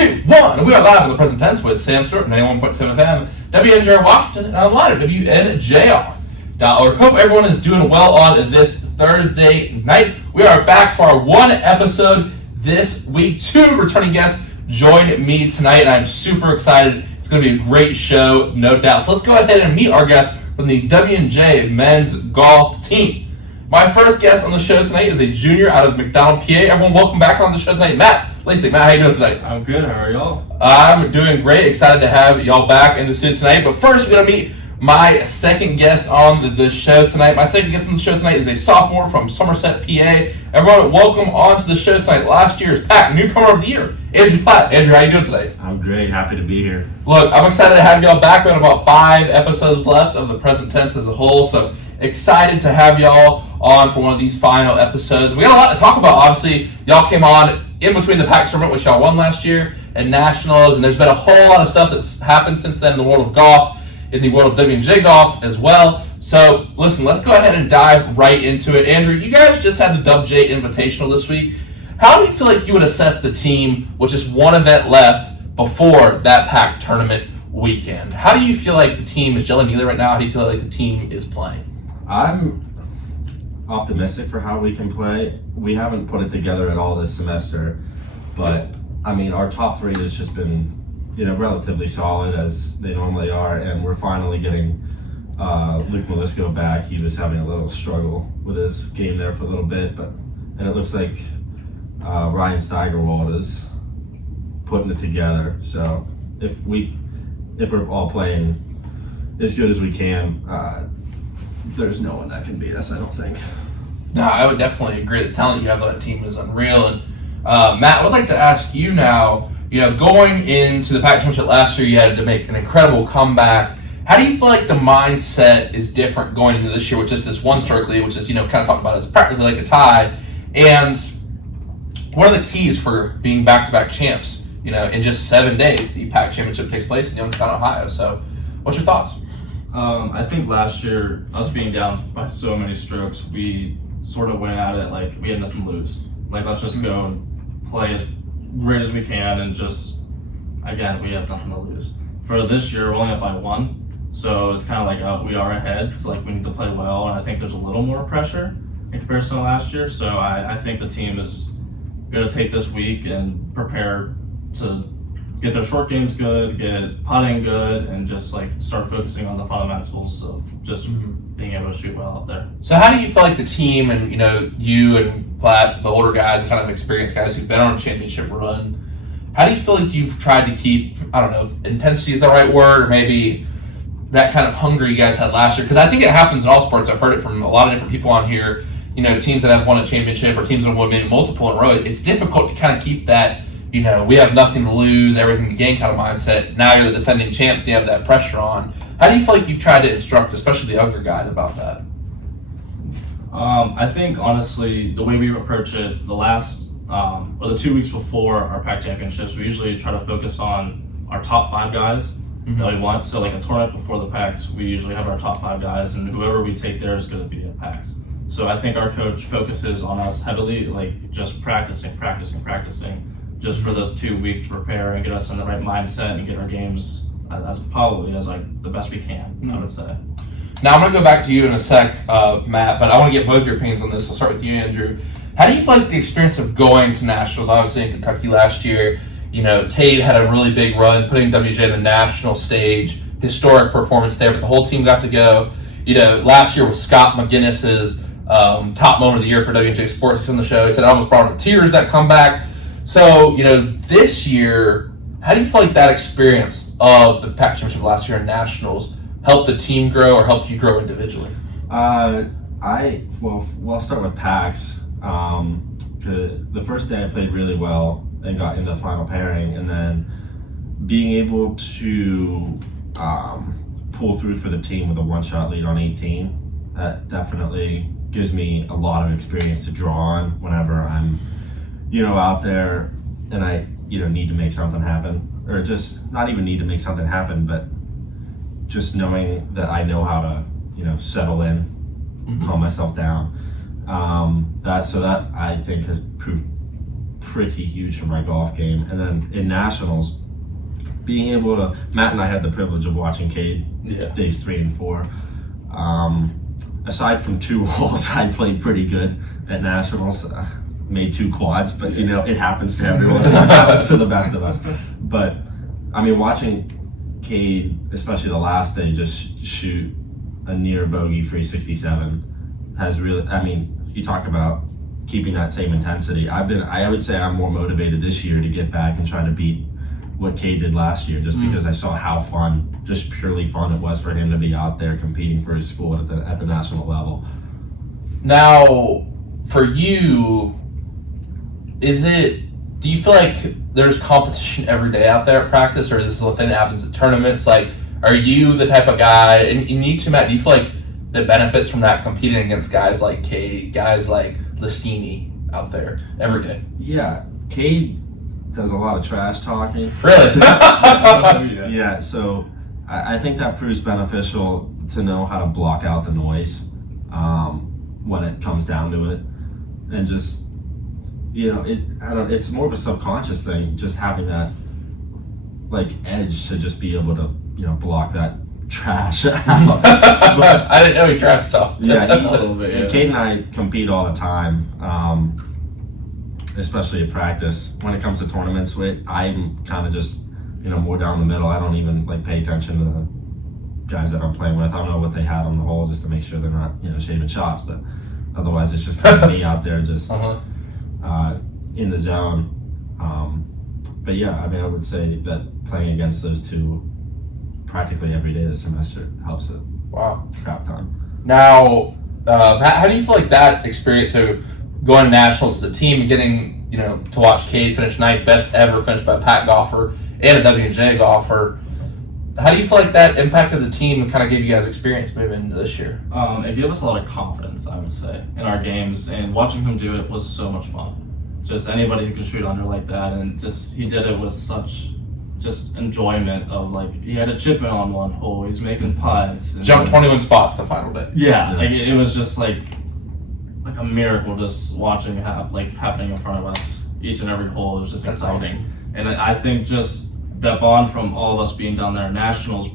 2, 1. And we are live in the present tense with Sam Stewart, 91.7 FM, WNJR Washington, and online at WNJR.org. Hope everyone is doing well on this Thursday night. We are back for our one episode this week. 2 returning guests join me tonight, and I'm super excited. It's going to be a great show, no doubt. So let's go ahead and meet our guests from the W&J men's golf team. My first guest on the show tonight is a junior out of McDonald, PA. Everyone, welcome back on the show tonight, Matt. Lacek, Matt, how you doing tonight? I'm good. How are y'all? I'm doing great. Excited to have y'all back in the studio tonight. But first, we're going to meet my second guest on the show tonight. My second guest on the show tonight is a sophomore from Somerset, PA. Everyone, welcome on to the show tonight. Last year's Pack Newcomer of the Year, Andrew Platt. Andrew, how you doing tonight? I'm great. Happy to be here. Look, I'm excited to have y'all back. We have about 5 episodes left of the present tense as a whole, so excited to have y'all on for one of these final episodes. We got a lot to talk about. Obviously, y'all came on in between the Pack tournament, which y'all won last year, and Nationals, and there's been a whole lot of stuff that's happened since then in the world of golf, in the world of W&J golf as well. So, listen, let's go ahead and dive right into it. Andrew, you guys just had the Dubjay Invitational this week. How do you feel like you would assess the team with just one event left before that Pack tournament weekend? How do you feel like the team is gelling together right now? How do you feel like the team is playing? I'm optimistic for how we can play. We haven't put it together at all this semester, but I mean, our top 3 has just been, relatively solid as they normally are, and we're finally getting Luke Malisco back. He was having a little struggle with his game there for a little bit, and it looks like Ryan Steigerwald is putting it together. So if we're all playing as good as we can, there's no one that can beat us, I don't think. No, I would definitely agree. The talent you have on that team is unreal. And Matt, I would like to ask you now, going into the Pac Championship last year, you had to make an incredible comeback. How do you feel like the mindset is different going into this year with just this one stroke lead, which is, kind of talked about as practically like a tie? And what are the keys for being back-to-back champs? In just 7 days, the Pac Championship takes place in Youngstown, Ohio. So what's your thoughts? I think last year, us being down by so many strokes, we sort of went at it like we had nothing to lose. Like, let's just go and play as great as we can, and just, again, we have nothing to lose. For this year, we're only up by 1, so it's kind of like we are ahead. It's like we need to play well, and I think there's a little more pressure in comparison to last year. So I think the team is going to take this week and prepare to get their short games good, get putting good, and just start focusing on the fundamentals of just being able to shoot well out there. So how do you feel like the team and, you and Platt, the older guys, the kind of experienced guys who've been on a championship run, how do you feel like you've tried to keep, I don't know if intensity is the right word, or maybe that kind of hunger you guys had last year? Because I think it happens in all sports. I've heard it from a lot of different people on here, teams that have won a championship or teams that have won maybe multiple in a row. It's difficult to kind of keep that, we have nothing to lose, everything to gain kind of mindset. Now you're the defending champs, you have that pressure on. How do you feel like you've tried to instruct, especially the younger guys, about that? I think, honestly, the way we approach it, the last, or the 2 weeks before our Pac Championships, we usually try to focus on our top 5 guys that we want. So, like a tournament before the Pacs, we usually have our top 5 guys, and whoever we take there is going to be at Pacs. So I think our coach focuses on us heavily, just practicing, just for those 2 weeks to prepare and get us in the right mindset and get our games as the best we can, I would say. Now I'm going to go back to you in a sec, Matt, but I want to get both your opinions on this. I'll start with you, Andrew. How do you feel like the experience of going to Nationals, obviously in Kentucky last year, Cade had a really big run, putting WJ in the national stage, historic performance there, but the whole team got to go. Last year was Scott McGinnis's top moment of the year for WJ Sports on the show. He said it almost brought him to tears, that comeback. So, this year, how do you feel like that experience of the Pac Championship last year in Nationals helped the team grow or helped you grow individually? I'll start with Pacs. The first day I played really well and got into the final pairing, and then being able to pull through for the team with a 1-shot lead on 18, that definitely gives me a lot of experience to draw on whenever I'm out there and I, need to make something happen, or just not even need to make something happen, but just knowing that I know how to, settle in, calm myself down. That I think has proved pretty huge for my golf game. And then in nationals, being able to, Matt and I had the privilege of watching Cade days 3 and 4. Aside from 2 holes, I played pretty good at nationals. Made 2 quads, but you know, it happens to everyone. It happens to the best of us. But I mean, watching Cade, especially the last day, just shoot a near bogey-free 67 has really, I mean, you talk about keeping that same intensity. I would say I'm more motivated this year to get back and try to beat what Cade did last year, just because I saw how fun, just purely fun it was for him to be out there competing for his school at the national level. Now, for you, do you feel like there's competition every day out there at practice, or is this a thing that happens at tournaments? Like, are you the type of guy, and you too, Matt, do you feel like that benefits from that competing against guys like Cade, guys like Listini out there every day? Yeah, Cade does a lot of trash talking. Really? Yeah, so I think that proves beneficial to know how to block out the noise when it comes down to it. And just, you know, it's more of a subconscious thing, just having that like edge to just be able to, you know, block that trash out. But I didn't know he trash talked. Yeah, Yeah. Cade and I compete all the time, especially at practice. When it comes to tournaments, I'm kind of just, you know, more down the middle. I don't even like pay attention to the guys that I'm playing with. I don't know what they had on the hole just to make sure they're not, you know, shaving shots, but otherwise it's just kind of me out there just in the zone. But yeah, I mean, I would say that playing against those two practically every day this semester helps it. Wow. Crap ton. Now, how do you feel like that experience of going to nationals as a team and getting, you know, to watch Cade finish 9th, best ever finished by a Pat golfer and a W&J golfer? How do you feel like that impacted the team and kind of gave you guys experience moving into this year? It gave us a lot of confidence, I would say, in our games, and watching him do it was so much fun. Just anybody who can shoot under like that, and just he did it with such just enjoyment of, like, he had a chip in on one hole, he's making putts. Jumped 21 spots the final day. Yeah, like it was just like a miracle just watching it happening in front of us each and every hole. It was just exciting. Awesome. And I think just that bond from all of us being down there at nationals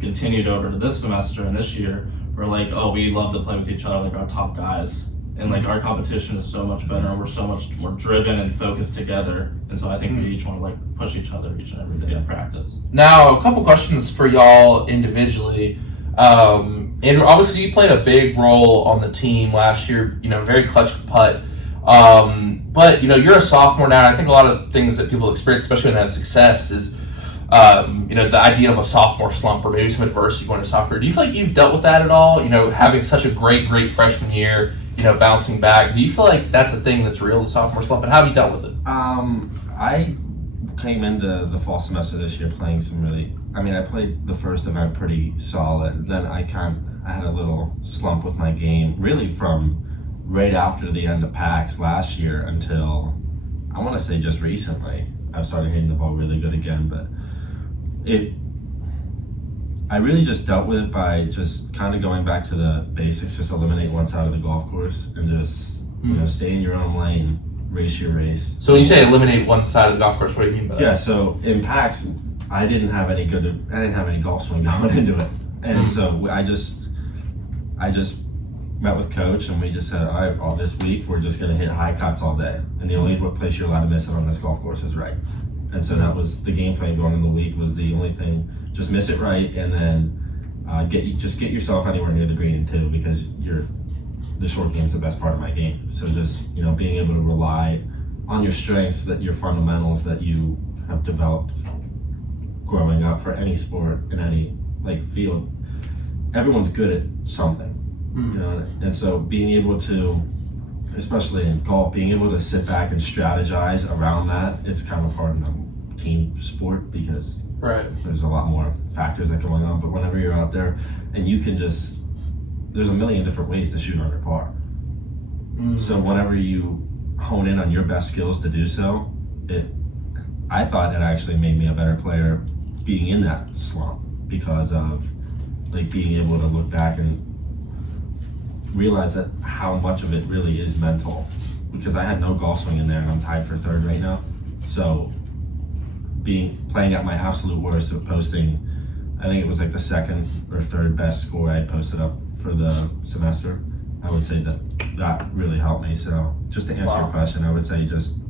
continued over to this semester and this year. We're like, oh, we love to play with each other, like our top guys. And like our competition is so much better, and we're so much more driven and focused together. And so I think we each want to like push each other each and every day in practice. Now, a couple questions for y'all individually. Andrew, obviously you played a big role on the team last year, you know, very clutch putt. But, you know, you're a sophomore now, and I think a lot of things that people experience, especially when they have success, is, you know, the idea of a sophomore slump or maybe some adversity going to sophomore. Do you feel like you've dealt with that at all? You know, having such a great freshman year, you know, bouncing back. Do you feel like that's a thing that's real, the sophomore slump, and how have you dealt with it? I came into the fall semester this year playing I played the first event pretty solid. Then I had a little slump with my game, really from right after the end of PAX last year until, I want to say just recently, I've started hitting the ball really good again. But I really just dealt with it by just kind of going back to the basics, just eliminate one side of the golf course and just, you know, stay in your own lane, race your race. So when you say eliminate one side of the golf course, what do you mean by that? Yeah, so in PAX, I didn't have any golf swing going into it. And so I just met with coach and we just said, all right, this week we're just going to hit high cuts all day. And the only place you're allowed to miss it on this golf course is right. And so that was the game plan going in the week, was the only thing, just miss it right, and then get yourself anywhere near the green too, because the short game is the best part of my game. So just, you know, being able to rely on your strengths, that your fundamentals that you have developed growing up for any sport in any field. Everyone's good at something, you know, and so being able to, especially in golf, being able to sit back and strategize around that, it's kind of part of a team sport because there's a lot more factors that are going on. But whenever you're out there and you can there's a million different ways to shoot under par. So whenever you hone in on your best skills to do so, I thought it actually made me a better player being in that slump, because of being able to look back and realize that how much of it really is mental because I had no golf swing in there, and I'm tied for third right now. So playing at my absolute worst of posting, I think it was like the second or third best score I posted up for the semester. I would say that really helped me. So just to answer your question, I would say just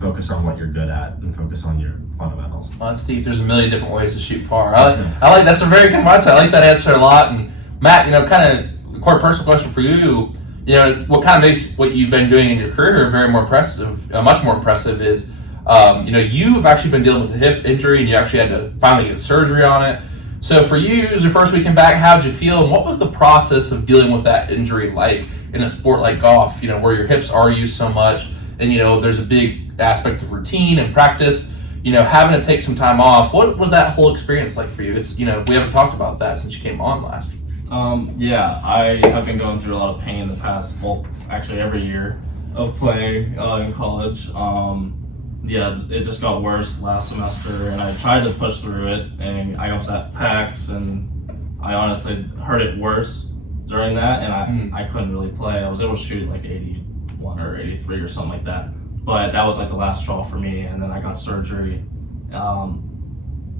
focus on what you're good at and focus on your fundamentals. Well, that's deep. There's a million different ways to shoot par. I like that's a very good mindset. I like that answer a lot. And Matt, kind of quite a personal question for you. What kind of makes what you've been doing in your career very more impressive, much more impressive is, you've actually been dealing with a hip injury and you actually had to finally get surgery on it. So for you, it was your first weekend back, how'd you feel? And what was the process of dealing with that injury like in a sport like golf, where your hips are used so much and, there's a big aspect of routine and practice, having to take some time off. What was that whole experience like for you? It's, we haven't talked about that since you came on last. Yeah, I have been going through a lot of pain the past, actually every year of playing in college. It just got worse last semester, and I tried to push through it, and I was at PAX, and I honestly heard it worse during that, and I couldn't really play. I was able to shoot like 81 or 83 or something like that, but that was like the last straw for me, and then I got surgery.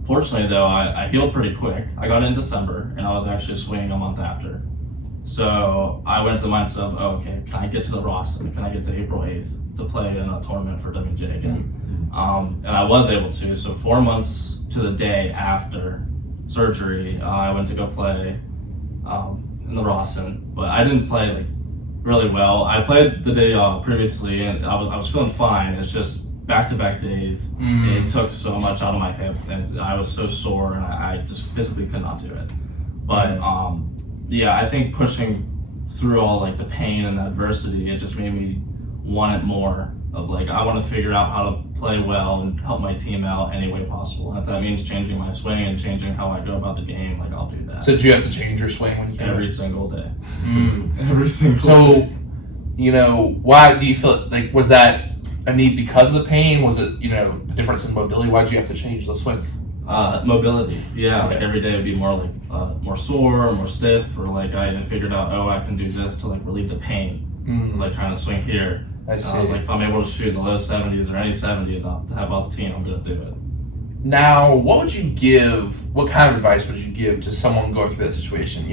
Fortunately, though, I healed pretty quick. I got in December, and I was actually swinging a month after. So I went to the mindset of, okay, can I get to the Rawson? Can I get to April 8th to play in a tournament for Dubjay again? And I was able to. So 4 months to the day after surgery, I went to go play in the Rawson, but I didn't play like really well. I played the day previously, and I was feeling fine. It's just back-to-back days. It took so much out of my hip, and I was so sore, and I just physically could not do it. But I think pushing through all like the pain and the adversity, it just made me want it more. Of like, I want to figure out how to play well and help my team out any way possible. And if that means changing my swing and changing how I go about the game, like I'll do that. So did you have to change your swing when you came every single day? Every single day. So, why do you feel like, was that a need because of the pain? Was it, a difference in mobility? Why did you have to change the swing? Mobility. Yeah, okay. Like every day would be more like more sore, more stiff, or like I figured out, I can do this to like relieve the pain, like trying to swing here. I see. I was like, if I'm able to shoot in the low 70s or any 70s, I'll have off the team, I'm going to do it. Now, what kind of advice would you give to someone going through that situation?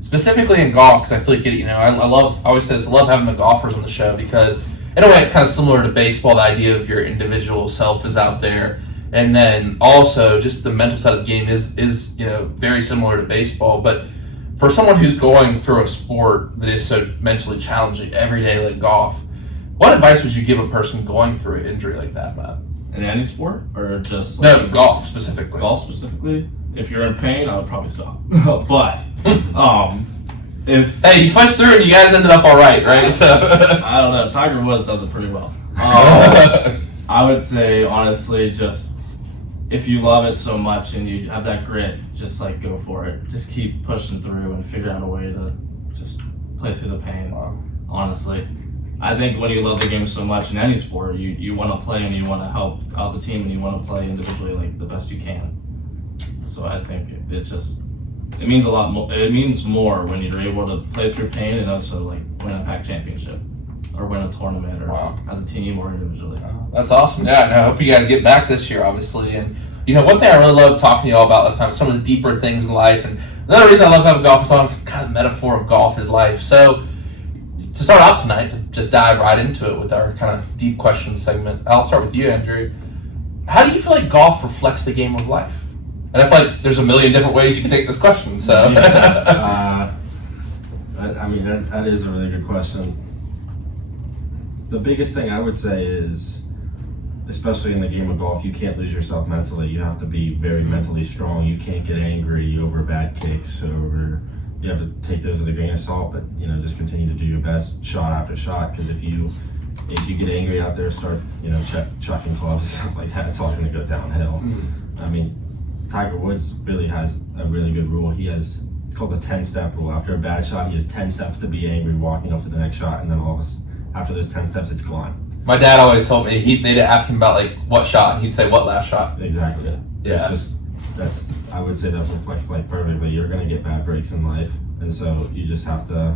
Specifically in golf, because I feel like, I always say this, I love having the golfers on the show because in a way it's kind of similar to baseball. The idea of your individual self is out there. And then also just the mental side of the game is very similar to baseball. But for someone who's going through a sport that is so mentally challenging every day like golf, what advice would you give a person going through an injury like that, Matt? In any sport, or just no, golf specifically? Golf specifically. If you're in pain, I would probably stop. But if you pushed through and you guys ended up all right, So I don't know. Tiger Woods does it pretty well. I would say honestly, just if you love it so much and you have that grit, just like go for it. Just keep pushing through and figure out a way to just play through the pain. Honestly. I think when you love the game so much in any sport, you want to play and you want to help out the team and you want to play individually like the best you can. So I think it means a lot more. It means more when you're able to play through pain and also like win a pack championship or win a tournament or as a team or individually. That's awesome. Yeah, and I hope you guys get back this year, obviously. And one thing I really love talking to you all about last time is some of the deeper things in life. And another reason I love having golf on is kind of the metaphor of golf is life. So to start off tonight, to just dive right into it with our kind of deep question segment, I'll start with you, Andrew. How do you feel like golf reflects the game of life? And I feel like there's a million different ways you can take this question, so. That is a really good question. The biggest thing I would say is, especially in the game of golf, you can't lose yourself mentally. You have to be very mentally strong. You can't get angry over bad kicks, you have to take those with a grain of salt, but just continue to do your best shot after shot. Because if you get angry out there, start chucking clubs and stuff like that, it's all going to go downhill. I mean, Tiger Woods really has a really good rule. It's called the 10-step rule. After a bad shot, he has 10 steps to be angry, walking up to the next shot, and then after those 10 steps, it's gone. My dad always told me they'd ask him about like what shot, and he'd say what last shot. Exactly. Yeah. I would say that reflects life perfectly. You're going to get bad breaks in life, and so you just have to,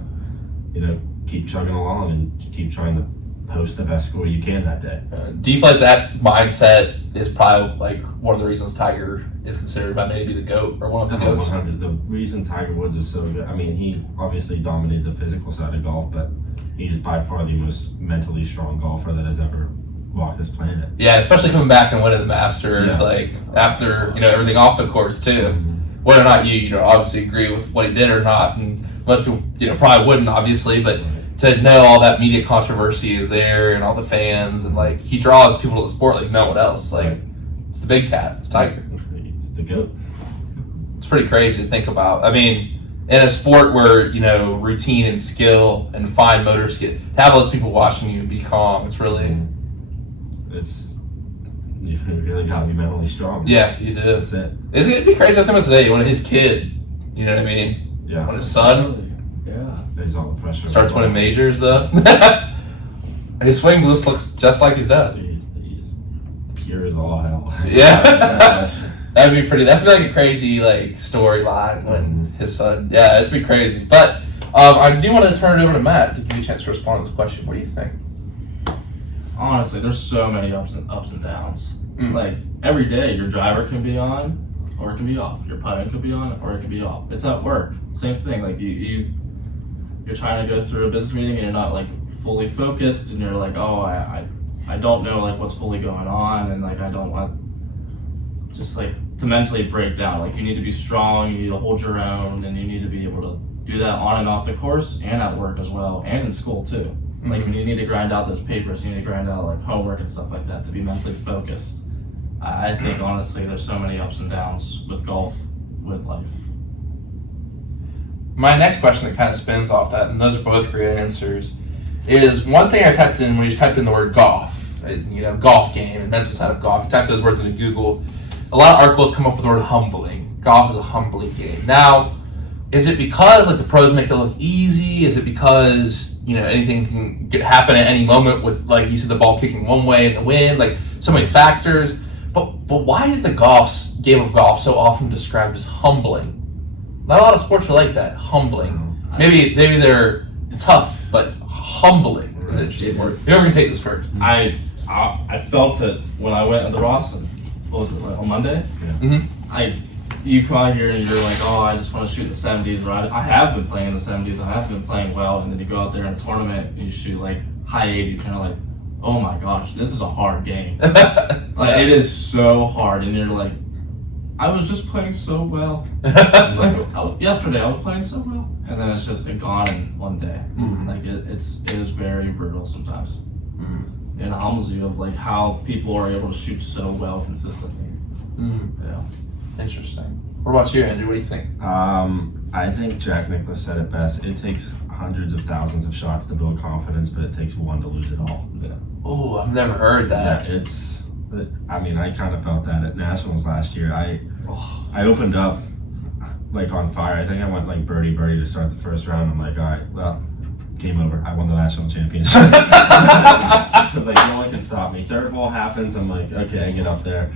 keep chugging along and keep trying to post the best score you can that day. Do you feel like that mindset is probably like one of the reasons Tiger is considered by many to be the GOAT or one of the GOATs? 100. The reason Tiger Woods is so good, I mean, he obviously dominated the physical side of golf, but he's by far the most mentally strong golfer that has ever walked this planet. Yeah, especially coming back and winning the Masters, Yeah. like after everything off the course too. Mm-hmm. Whether or not you obviously agree with what he did or not, and most people probably wouldn't, obviously, but to know all that media controversy is there and all the fans and like he draws people to the sport like no one else. Like it's the big cat, it's Tiger. It's the GOAT. It's pretty crazy to think about. I mean, in a sport where routine and skill and fine motor skill, to have those people watching you be calm, it's really. You really got to be mentally strong. Yeah, you do. That's it. It's gonna be crazy. I was thinking about today when his kid, you know what I mean? Yeah. When his son There's all the pressure. starts winning majors, though. His swing looks just like his dad. He's pure as all hell. Yeah. That'd be pretty. That's been like a crazy storyline when his son. Yeah, it's been crazy. But I do want to turn it over to Matt to give you a chance to respond to this question. What do you think? Honestly, there's so many ups and downs. Like every day, your driver can be on, or it can be off. Your putting can be on, or it can be off. It's at work, same thing. Like you're trying to go through a business meeting and you're not like fully focused, and you're like, oh, I don't know like what's fully going on, and like I don't want just like to mentally break down. Like you need to be strong, you need to hold your own, and you need to be able to do that on and off the course and at work as well, and in school too. Like when you need to grind out those papers, you need to grind out like homework and stuff like that to be mentally focused. I think honestly there's so many ups and downs with golf, with life. My next question that kind of spins off that, and those are both great answers, is one thing I typed in when you typed in the word golf, golf game, and mental side of golf. You type those words into Google. A lot of articles come up with the word humbling. Golf is a humbling game. Now, is it because like the pros make it look easy? Is it because anything can happen at any moment with, like you said, the ball kicking one way in the wind, like so many factors. But why is the game of golf so often described as humbling? Not a lot of sports are like that. Humbling. Maybe they're tough, but humbling is an interesting word. You're going to take this first. I felt it when I went to the Rawson. What was it, like, on Monday? Yeah. Mm-hmm. You come out here and you're like, oh, I just want to shoot the 70s, or I have been playing the 70s, I have been playing well, and then you go out there in a tournament and you shoot like high 80s, and you're like, oh my gosh, this is a hard game. Like it is so hard, and you're like, I was just playing so well. Yesterday I was playing so well, and then it's just gone in one day. Mm-hmm. Like it is very brutal sometimes. Mm-hmm. It humbles you of like how people are able to shoot so well consistently. Mm-hmm. Yeah. Interesting. What about you, Andrew? What do you think? I think Jack Nicklaus said it best. It takes hundreds of thousands of shots to build confidence, but it takes one to lose it all. Yeah. Oh, I've never heard that. Yeah, I kind of felt that at Nationals last year. I opened up like on fire. I think I went like birdie to start the first round. I'm like, all right, well, game over. I won the national championship. Because like no one can stop me. Third ball happens. I'm like, okay, I get up there,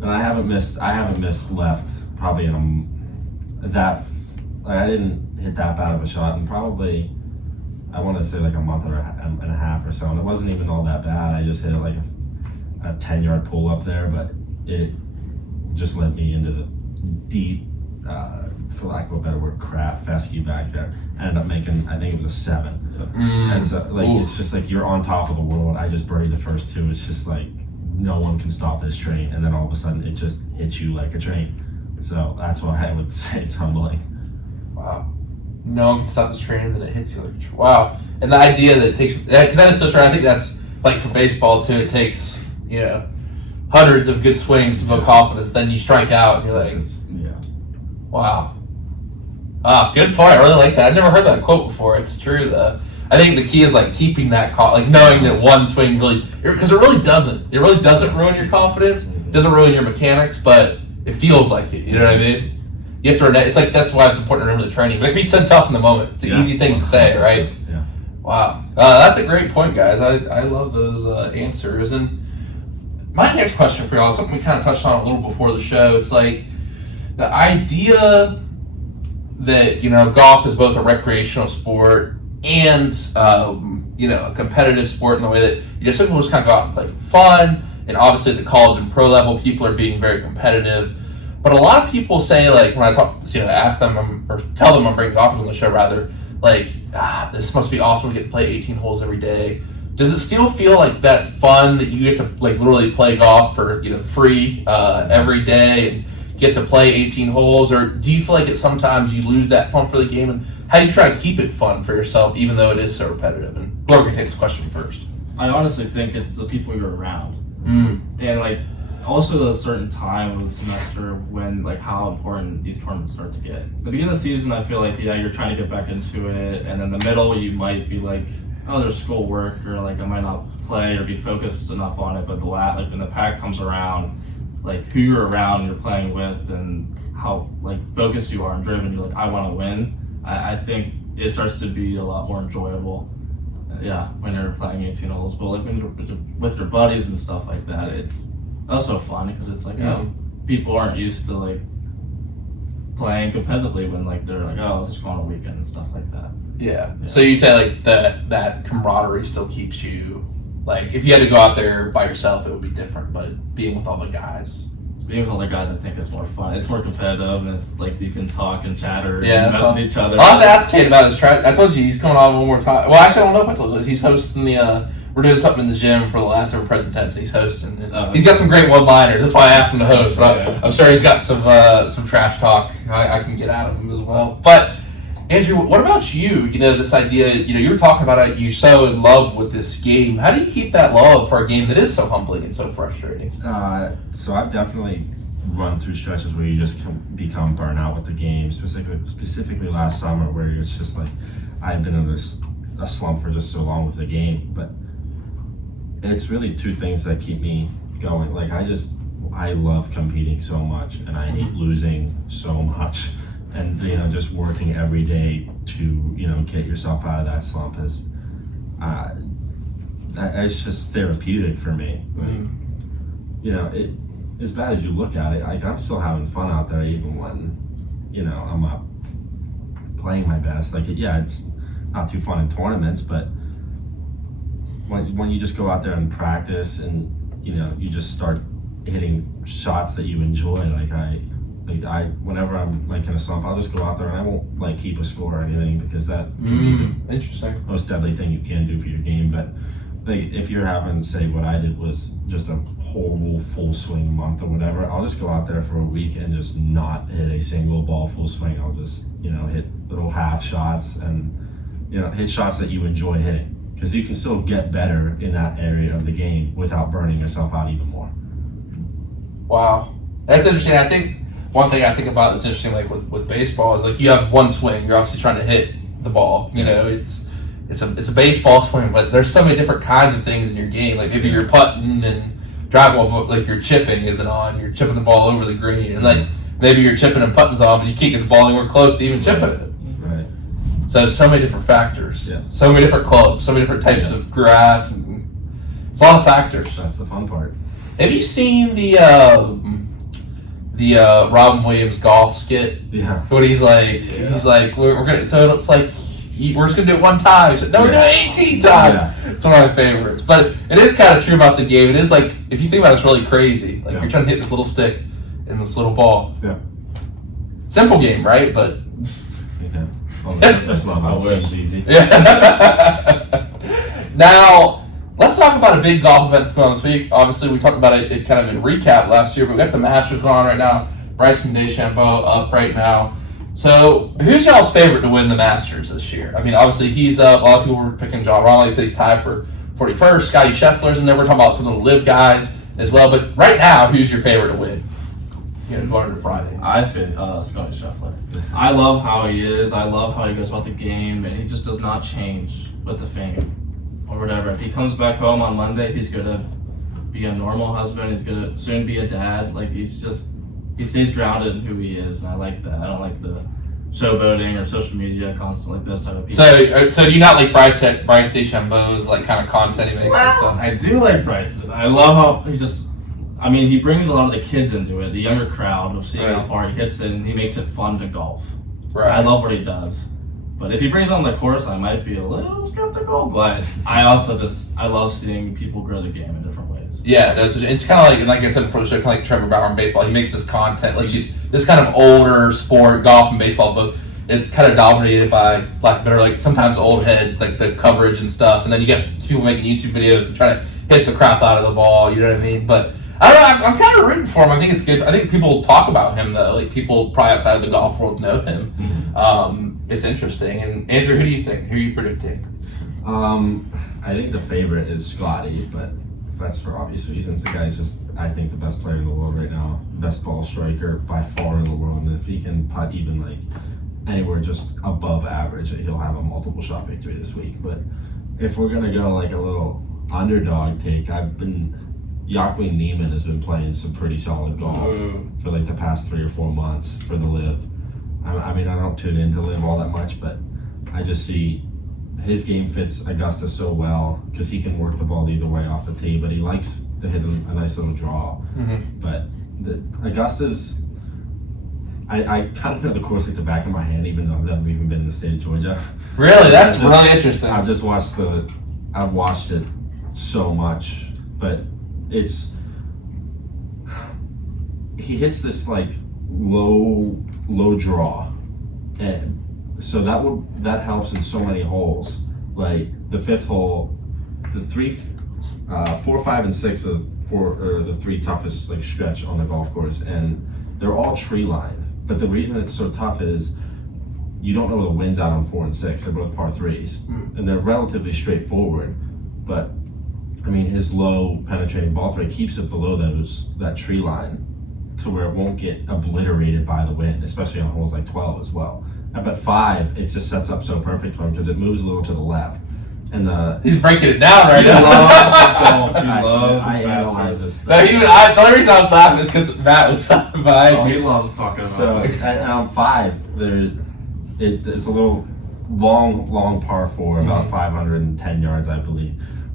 and I haven't missed left probably in that. Like I didn't hit that bad of a shot, and probably I want to say like a month and a half or so. And it wasn't even all that bad. I just hit like a 10-yard pull up there, but it just led me into the deep, for lack of a better word, crap fescue back there. I ended up making, I think it was a 7. And so like it's just like you're on top of the world. I just birdied the first 2. It's just like no one can stop this train, and then all of a sudden it just hits you like a train. So that's why I would say it's humbling. Wow. No one can stop this train, and then it hits you like a train. Wow. And the idea that it takes, because that is so true. I think that's like for baseball too. It takes hundreds of good swings to build confidence. Then you strike out, and you're like, wow. Good point. I really like that. I've never heard that quote before. It's true though. I think the key is like keeping that like knowing that one swing really, because it really doesn't ruin your confidence. It doesn't ruin your mechanics, but it feels like it. You know what I mean? You have to. It's like that's why it's important to remember the training. But if you said tough in the moment, it's an easy thing to say, right? Yeah. Wow. That's a great point, guys. I love those answers. And my next question for y'all is something we kind of touched on a little before the show. It's like the idea that golf is both a recreational sport and a competitive sport in the way that some people just kind of go out and play for fun, and obviously at the college and pro level, people are being very competitive. But a lot of people say, like, when I ask them or tell them I'm bringing golfers on the show, rather, like, this must be awesome to get to play 18 holes every day. Does it still feel like that fun that you get to, like, literally play golf for, free every day and get to play 18 holes? Or do you feel like sometimes you lose that fun for the game? And how do you try to keep it fun for yourself, even though it is so repetitive? And whoever can take this question first. I honestly think it's the people you're around. And, like, also at a certain time of the semester when, like, how important these tournaments start to get. At the beginning of the season, I feel like, you're trying to get back into it. And in the middle, you might be like, oh, there's schoolwork, or, like, I might not play or be focused enough on it. But when the pack comes around, like, who you're around, you're playing with, and how, like, focused you are and driven, you're like, I want to win. I think it starts to be a lot more enjoyable. When you're playing 18 holes. But, like, when you're with your buddies and stuff like that, it's also fun because it's like, people aren't used to, like, playing competitively when, like, they're like, oh, let's just go on a weekend and stuff like that. Yeah. So you say, like, that camaraderie still keeps you, like, if you had to go out there by yourself, it would be different, but being with all the guys. Being with all the guys, I think, is more fun. It's more competitive, and it's like you can talk and chatter and mess awesome. with each other. I'll have to ask Kate about his track. I told you he's coming on one more time. Well, actually, I don't know if I told you. He's hosting we're doing something in the gym for the last ever present tense. He's hosting. And he's got some great one-liners. That's why I asked him to host. But I'm sure he's got some trash talk I can get out of him as well. But Andrew, what about you? This idea, you were talking about it, you're so in love with this game. How do you keep that love for a game that is so humbling and so frustrating? So I've definitely run through stretches where you just become burnt out with the game, specifically last summer, where it's just like, I've been in a slump for just so long with the game. But it's really two things that keep me going. Like, I love competing so much, and I hate losing so much. And, just working every day to, get yourself out of that slump is, it's just therapeutic for me. As bad as you look at it, like, I'm still having fun out there even when, I'm not playing my best. Like, it's not too fun in tournaments, but when you just go out there and practice and, you just start hitting shots that you enjoy, whenever I'm, like, in a slump, I'll just go out there and I won't, like, keep a score or anything, because that can be interesting. the most deadly thing you can do for your game. But, like, if you're having, say, what I did was just a horrible full swing month or whatever, I'll just go out there for a week and just not hit a single ball full swing. I'll just, hit little half shots and, hit shots that you enjoy hitting, because you can still get better in that area of the game without burning yourself out even more. Wow. That's interesting. I think one thing I think about that's interesting, like with baseball, is like you have one swing. You're obviously trying to hit the ball. It's a baseball swing, but there's so many different kinds of things in your game. Like maybe you're putting and driving, but like your chipping isn't on. You're chipping the ball over the green, and like maybe you're chipping and putting's on, but you can't get the ball anywhere close to even chipping it. Right. So many different factors. Yeah. So many different clubs. So many different types of grass. And it's a lot of factors. That's the fun part. Have you seen the Robin Williams golf skit? Yeah. When he's like, we're gonna. So it's like we're just gonna do it one time. He said, no, we're doing it 18 times. Yeah. It's one of my favorites. But it is kind of true about the game. It is like, if you think about it, it's really crazy. Like you're trying to hit this little stick and this little ball. Yeah. Simple game, right? But yeah. Well, it's easy. Yeah. Now, let's talk about a big golf event that's going on this week. Obviously, we talked about it kind of in recap last year, but we got the Masters going on right now. Bryson DeChambeau up right now. So, who's y'all's favorite to win the Masters this year? I mean, obviously, he's up. A lot of people were picking John Rahm. Like I said, he's tied for first. Scotty Scheffler's in there. We're talking about some of the live guys as well. But right now, who's your favorite to win? Going into Friday. I say Scotty Scheffler. I love how he is. I love how he goes about the game, and he just does not change with the fame or whatever. If he comes back home on Monday, he's gonna be a normal husband. He's gonna soon be a dad. Like he stays grounded in who he is. And I like that. I don't like the showboating or social media constantly, like those type of people. So do you not like Bryce DeChambeau's like kind of content he makes and stuff? I do like Bryce. I love how he brings a lot of the kids into it, the younger crowd, of seeing how far he hits it, and he makes it fun to golf. Right. I love what he does. But if he brings on the course, I might be a little skeptical. But I also I love seeing people grow the game in different ways. Yeah, it's kind of like I said before the show, kind of like Trevor Bauer in baseball. He makes this content, like this kind of older sport, golf and baseball, but it's kind of dominated by lack of better, like sometimes old heads, like the coverage and stuff. And then you get people making YouTube videos and trying to hit the crap out of the ball. You know what I mean? But I don't know. I'm kind of rooting for him. I think it's good. I think people talk about him though. Like people probably outside of the golf world know him. It's interesting. And Andrew, who do you think? Who are you predicting? I think the favorite is Scotty, but that's for obvious reasons. The guy's just, I think, the best player in the world right now. Best ball striker by far in the world. And if he can putt even like anywhere just above average, he'll have a multiple shot victory this week. But if we're gonna go like a little underdog take, Joaquin Niemann has been playing some pretty solid golf for like the past 3 or 4 months for the Live. I mean, I don't tune into Live all that much, but I just see his game fits Augusta so well because he can work the ball either way off the tee, but he likes to hit a nice little draw. But Augusta's, I kind of know the course like the back of my hand, even though I've never even been in the state of Georgia. Really? That's really interesting. I've watched it so much, but he hits this like low draw, and so that helps in so many holes. Like the 5th hole, the 4, 5, and 6 are the 3 toughest like stretch on the golf course, and they're all tree lined. But the reason it's so tough is you don't know where the wind's out on 4 and 6. They're both par 3s, and they're relatively straightforward. But I mean, his low penetrating ball threat keeps it below that tree line to where it won't get obliterated by the wind, especially on holes like 12 as well. But 5, it just sets up so perfect for him because it moves a little to the left. And he's breaking it down right now. He loves I analyze this No, stuff. the only reason I was laughing is because Matt was stopping behind He you. loves talking about So it. and on 5, it's a little long par 4, about 510 yards, I believe.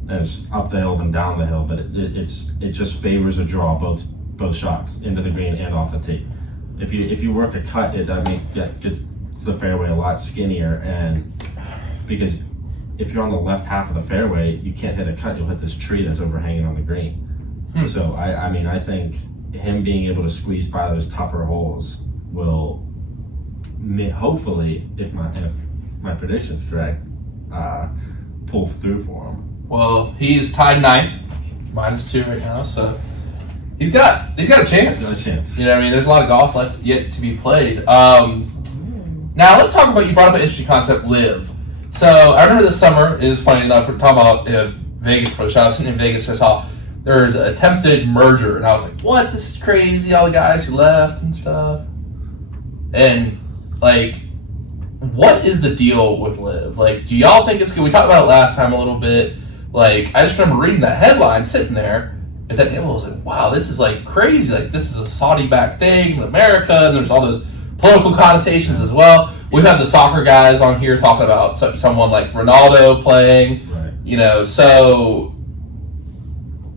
And it's up the hill and down the hill, but it just favors a draw both shots into the green and off the tee. If you work a cut, it's the fairway a lot skinnier, and because if you're on the left half of the fairway, you can't hit a cut. You'll hit this tree that's overhanging on the green. So I think him being able to squeeze by those tougher holes will hopefully, if my prediction's correct, pull through for him. Well, he's tied 9th, -2 right now, so he's got a chance. There's no chance. You know what I mean? There's a lot of golf left yet to be played. Now let's talk about, you brought up an interesting concept, Live. So I remember this summer, it was funny enough, we're talking about Vegas Pro Shop. I was sitting in Vegas, I saw there was an attempted merger, and I was like, what? This is crazy, all the guys who left and stuff. And like, what is the deal with Live? Like, do y'all think it's good? We talked about it last time a little bit. Like, I just remember reading that headline, sitting there at that table. I was like, wow, this is like crazy. Like, this is a Saudi-backed thing in America, and there's all those political connotations as well. We've had the soccer guys on here talking about someone like Ronaldo playing. Right. You know, so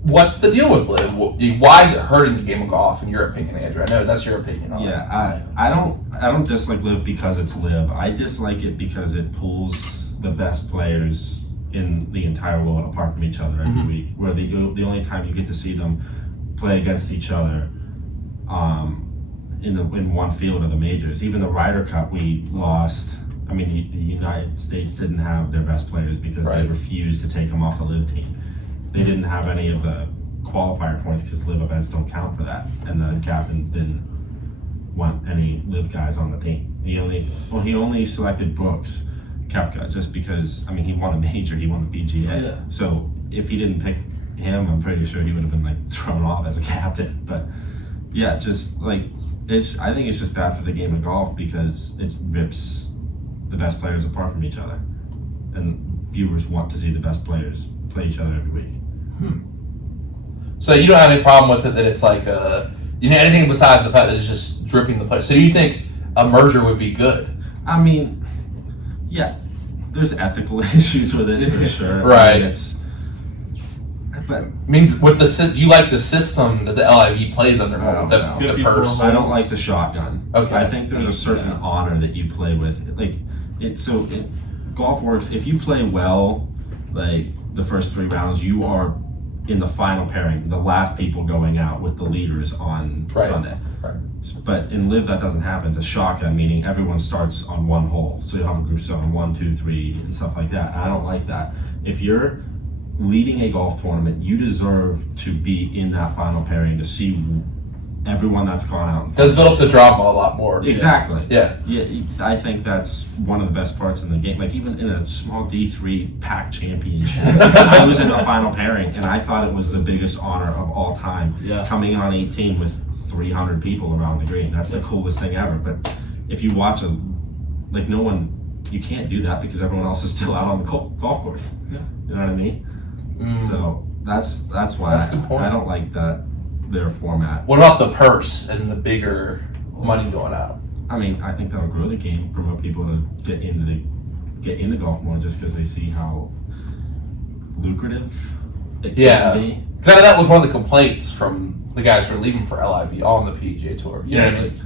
what's the deal with Live? Why is it hurting the game of golf, in your opinion, Andrew? I know that's your opinion on it. Yeah, I don't dislike Live because it's Live. I dislike it because it pulls the best players in the entire world apart from each other every week. Where the only time you get to see them play against each other, in one field of the majors. Even the Ryder Cup we lost. I mean, the United States didn't have their best players because they refused to take them off the Live team. They didn't have any of the qualifier points because Live events don't count for that, and the captain didn't want any Live guys on the team. He only selected Brooks Koepka just because, I mean, he won a major, he won the PGA. Yeah. So if he didn't pick him, I'm pretty sure he would have been like thrown off as a captain. But yeah, just like I think it's just bad for the game of golf because it rips the best players apart from each other, and viewers want to see the best players play each other every week. So you don't have any problem with it that it's like anything besides the fact that it's just dripping the players. So you think a merger would be good? I mean, yeah, there's ethical issues with it for sure. Right. But I mean, with do you like the system that the LIV plays under? The purse. I don't like the shotgun. Okay. I think there's a certain honor that you play with. Like, Golf works if you play well, like the first 3 rounds, you are in the final pairing, the last people going out with the leaders on Sunday. Right. But in Live, that doesn't happen. It's a shotgun, meaning everyone starts on one hole. So you'll have a group start on 1, 2, 3, and stuff like that. And I don't like that. If you're leading a golf tournament, you deserve to be in that final pairing to see everyone that's gone out. Does build up the drama a lot more. Exactly. Yeah. I think that's one of the best parts in the game. Like even in a small D3 pack championship, I was in the final pairing, and I thought it was the biggest honor of all time. Yeah. Coming on 18 with 300 people around the green. That's the coolest thing ever. But if you watch you can't do that because everyone else is still out on the golf course. Yeah. You know what I mean? So that's why That's a good point. I don't like their format. What about the purse and the bigger money going out? I mean, I think that'll grow the game, promote people to get into golf more, just because they see how lucrative it can be. Because I know that was one of the complaints from the guys who are leaving for LIV on the PGA Tour. You know what I mean?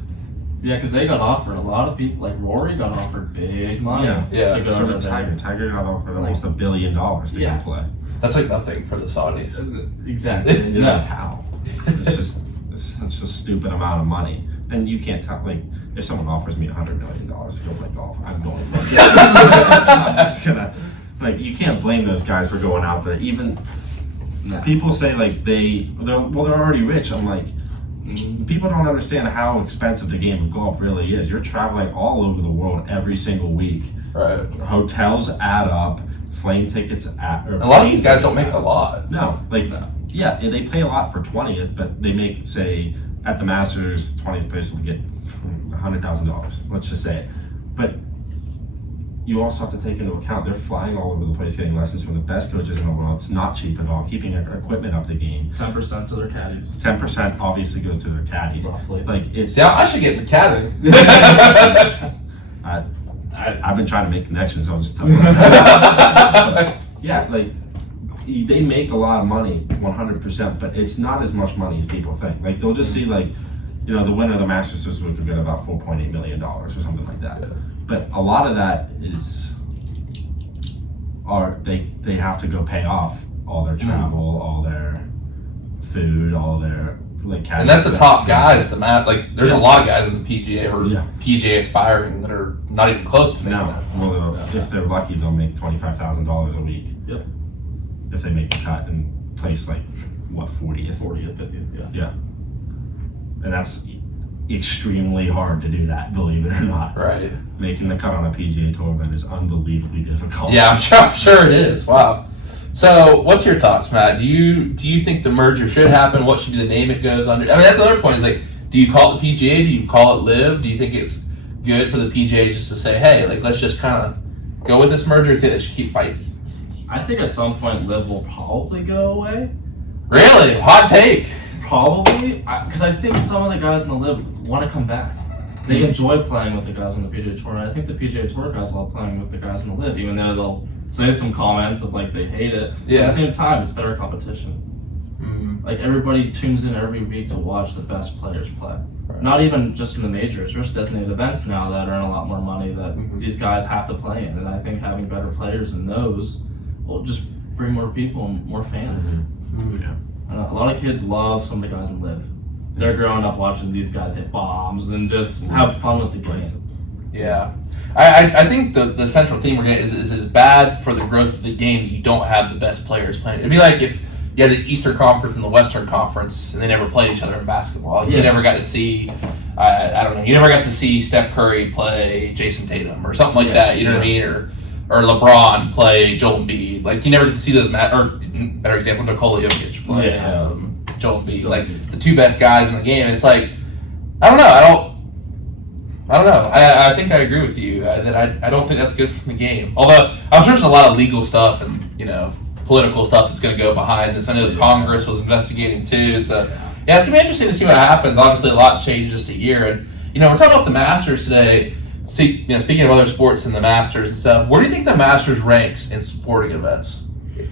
Yeah, because they got offered a lot of people. Like Rory got offered big money. Yeah. To go So to did there. Tiger got offered almost $1 billion to go play. That's like nothing for the Saudis. Exactly. You're No. like, how? It's such a stupid amount of money, and you can't tell. Like, if someone offers me $100 million to go play golf, I'm going. I'm just gonna. Like, you can't blame those guys for going out there. Even people say like they're already rich. I'm like, people don't understand how expensive the game of golf really is. You're traveling all over the world every single week. Right. Hotels add up. Plane tickets A lot of these guys don't make a lot. No, yeah, they pay a lot for 20th, but they make, say, at the Masters, 20th place will get $100,000. Let's just say it. But you also have to take into account they're flying all over the place, getting lessons from the best coaches in the world. It's not cheap at all. Keeping equipment up to game. 10% to their caddies. 10% obviously goes to their caddies. Roughly. Like it's. See, I should get in the caddy. I've been trying to make connections. I'll just tell you. Yeah, like they make a lot of money, 100%, but it's not as much money as people think. Like they'll just see the winner of the Masters this week could get about $4.8 million or something like that. Yeah. But a lot of that they have to go pay off all their travel, all their food, all their and that's the top guys. There's a lot of guys in the PGA or PGA aspiring that are not even close to making that. Well, if they're lucky, they'll make $25,000 a week. Yep. If they make the cut and place 40th, 50th. Yeah. And that's extremely hard to do that, believe it or not. Right. Making the cut on a PGA Tour event is unbelievably difficult. Yeah, I'm sure it is. Wow. So, what's your thoughts, Matt? Do you think the merger should happen? What should be the name it goes under? I mean, that's another point. Is like, do you call it the PGA? Do you call it Live? Do you think it's good for the PGA just to say, hey, let's just kind of go with this merger? Or do you think they should keep fighting? I think at some point Live will probably go away. Really? Hot take. Probably, because I think some of the guys in the Live want to come back. They enjoy playing with the guys on the PGA Tour. And I think the PGA Tour guys love playing with the guys in the Live, even though they'll say some comments of they hate it. Yeah. At the same time, it's better competition. Like everybody tunes in every week to watch the best players play. Right. Not even just in the majors. There's designated events now that earn a lot more money that these guys have to play in. And I think having better players in those will just bring more people and more fans. Yeah. A lot of kids love some of the guys in Live. They're growing up watching these guys hit bombs and just have fun with the game. Yeah. I think the central theme we're getting is bad for the growth of the game that you don't have the best players playing. It'd be like if you had the Eastern Conference and the Western Conference and they never played each other in basketball. You never got to see, I don't know, you never got to see Steph Curry play Jason Tatum or something like that, you know what I mean? Or LeBron play Joel Embiid. Like, you never get to see those, or better example, Nikola Jokic play Joel Embiid. Like, the two best guys in the game. It's like, I don't know. I think I agree with you that I don't think that's good for the game. Although I'm sure there's a lot of legal stuff and political stuff that's going to go behind this. I know Congress was investigating too. So yeah, it's going to be interesting to see what happens. Obviously, a lot's changed just a year, and we're talking about the Masters today. See, speaking of other sports and the Masters and stuff, where do you think the Masters ranks in sporting events?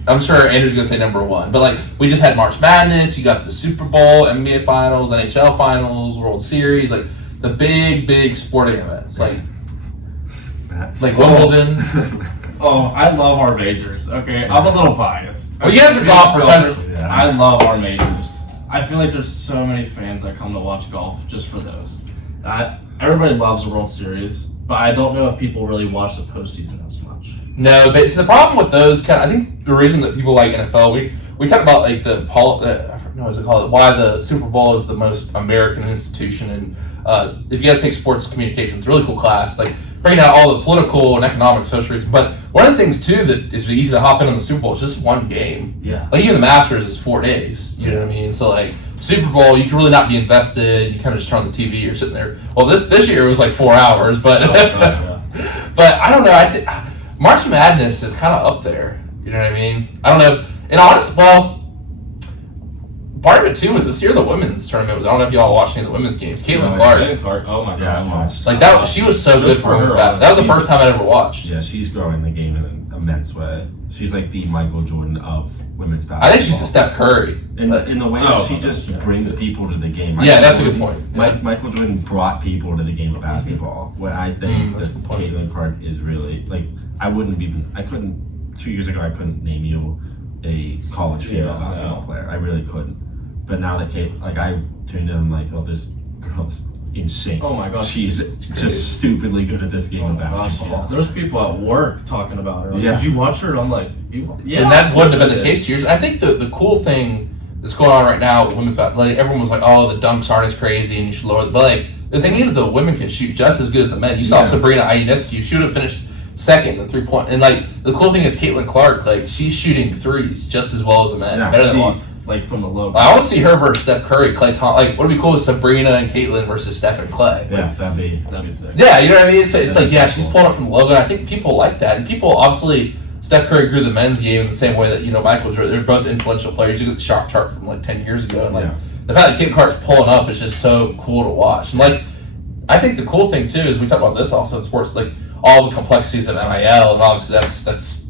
I'm sure Andrew's going to say number one, but we just had March Madness. You got the Super Bowl, NBA Finals, NHL Finals, World Series, the big sporting events. Like Wimbledon? Oh, I love our majors. Okay, I'm a little biased. Well, you guys are golfers. Yeah. I love our majors. I feel like there's so many fans that come to watch golf just for those. Everybody loves the World Series, but I don't know if people really watch the postseason as much. No, but so the problem with those I think the reason that people like NFL, we talk about like I don't know what to call it, why the Super Bowl is the most American institution, and if you guys take sports communications, really cool class, like bringing out all the political and economic social reasons. But one of the things too that is easy to hop in on the Super Bowl is just one game. Yeah. Like even the Masters is 4 days. You know what I mean? So like Super Bowl, you can really not be invested. You kind of just turn on the TV. You're sitting there. Well, this year it was like 4 hours, but but I don't know. March Madness is kind of up there. You know what I mean? I don't know. And honestly, well, part of it too is this year the women's tournament. I don't know if y'all watched any of the women's games. Caitlin Clark. Oh my gosh. Yeah, I watched. Like that, she was so good for women's basketball. That was the first time I ever watched. Yeah, she's growing the game in an immense way. She's like the Michael Jordan of women's basketball. I think she's the Steph Curry. In the way that she just brings people to the game. Yeah, that's a good point. Michael Jordan brought people to the game of basketball. What I think that Caitlin Clark is really, like, I couldn't, 2 years ago, I couldn't name you a college female basketball player. I really couldn't. But now that I tuned in, I'm like, oh, this girl's insane. Oh my gosh. She's just stupidly good at this game of basketball. There's people at work talking about her. Like, Yeah. Did you watch her? And I'm like, yeah. And that wouldn't have been the case 2 years. I think the cool thing that's going on right now with women's basketball, like everyone was like, oh, the dunks aren't as crazy and you should lower it. But like the thing is, the women can shoot just as good as the men. You saw Sabrina Ionescu. She would have finished second in 3-point. And like the cool thing is, Caitlin Clark, like she's shooting threes just as well as the men. Yeah, better than one. Like from the low. I want to see her versus Steph Curry, Klay Thompson. Like, what would be cool is Sabrina and Caitlin versus Steph and Klay. Yeah, that'd be sick. Yeah, you know what I mean? It's like, yeah, she's pulling up from the logo, and I think people like that. And people, obviously, Steph Curry grew the men's game in the same way that, Michael Jordan, they're both influential players. You get the shot chart from like 10 years ago. And like, the fact that Caitlin Clark's pulling up is just so cool to watch. And like, I think the cool thing, too, is we talk about this also in sports, like all the complexities of NIL, and obviously that's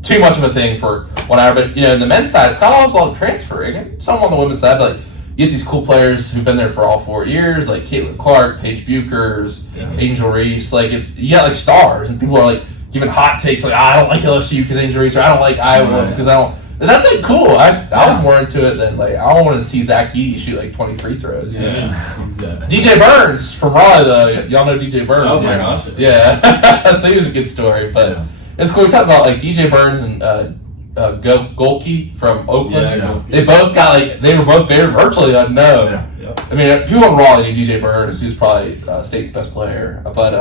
too much of a thing for whatever. But in the men's side, it's kind of always a lot of transferring. And some on the women's side, but like you get these cool players who've been there for all 4 years, like Caitlin Clark, Paige Buchers, Angel Reese. Like you got like stars, and people are like giving hot takes, like I don't like LSU because Angel Reese, or I don't like Iowa because I don't. And that's like cool. I was more into it than like I wanted to see Zach Edey shoot like 20 free throws. You know what I mean? Exactly. DJ Burns from Raleigh, though. Y'all know DJ Burns. Oh my gosh. Yeah. So he was a good story, but. It's cool. We talk about like DJ Burns and Golke from Oakland. Yeah. They both got they were both very virtually unknown. Yeah. I mean, people in Raleigh knew DJ Burns. He was probably state's best player, but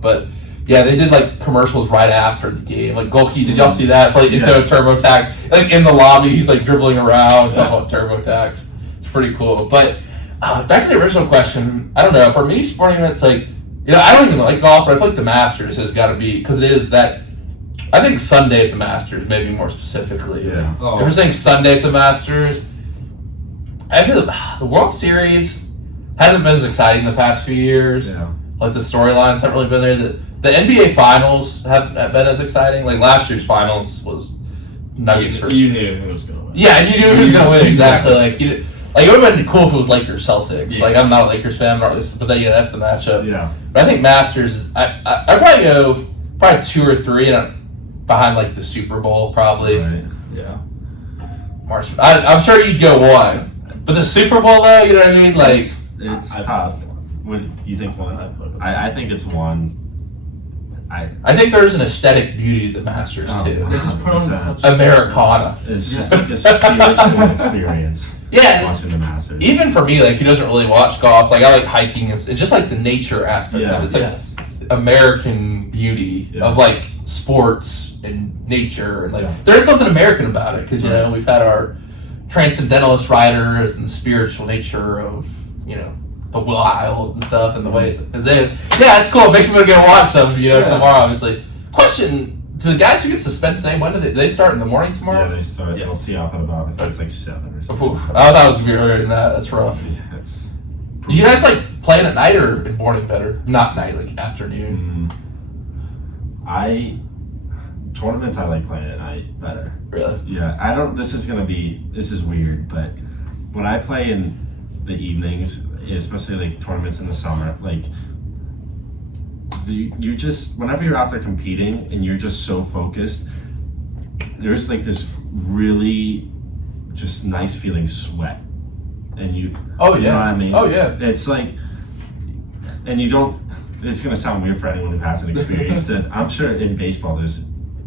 But yeah, they did like commercials right after the game. Like Golke, did y'all see that? Like into a TurboTax, like in the lobby, he's like dribbling around talking about TurboTax. It's pretty cool. But back to the original question, I don't know. For me, sporting events like. I don't even like golf, but I feel like the Masters has got to be, because it is that, I think Sunday at the Masters, maybe more specifically. Yeah. If you're saying Sunday at the Masters, actually the World Series hasn't been as exciting the past few years. Yeah. Like the storylines haven't really been there. The NBA Finals haven't been as exciting. Like last year's Finals was Nuggets first. You knew who was going to win. Yeah, and you knew who was going to win, exactly. Like, it would have been cool if it was Lakers Celtics. Yeah. Like, I'm not a Lakers fan, but then, that's the matchup. Yeah. But I think Masters, I'd probably go 2 or 3 behind, like, the Super Bowl, probably. Right. Yeah. I'm sure you'd go 1. But the Super Bowl, though, you know what I mean? Like, it's tough. Would you think 1? I think it's 1. I think there's an aesthetic beauty to the Masters, too. They just put on such Americana. It's just like a spiritual experience. Yeah, watching the Masters. Even for me, like who doesn't really watch golf, like I like hiking. It's just like the nature aspect of it. It's like American beauty of like sports and nature, and like there is something American about it because we've had our transcendentalist writers and the spiritual nature of the wild and stuff and the way it's cool. It makes me want to go watch some tomorrow. Obviously, question. To the guys who get suspended today, when do they start in the morning tomorrow? Yeah, they start. They'll tee off at about, I think it's like 7 or something. Oof. I thought it was going to be earlier than that. That's rough. Yeah, it's do you guys like playing at night or in morning better? Not night, like afternoon. Tournaments I like playing at night better. Really? Yeah, this is weird, but when I play in the evenings, especially like tournaments in the summer, like you just, whenever you're out there competing and you're just so focused, there's like this really just nice feeling sweat. And you know what I mean? Oh yeah. It's like, and you don't, it's going to sound weird for anyone who hasn't experienced it. I'm sure in baseball there's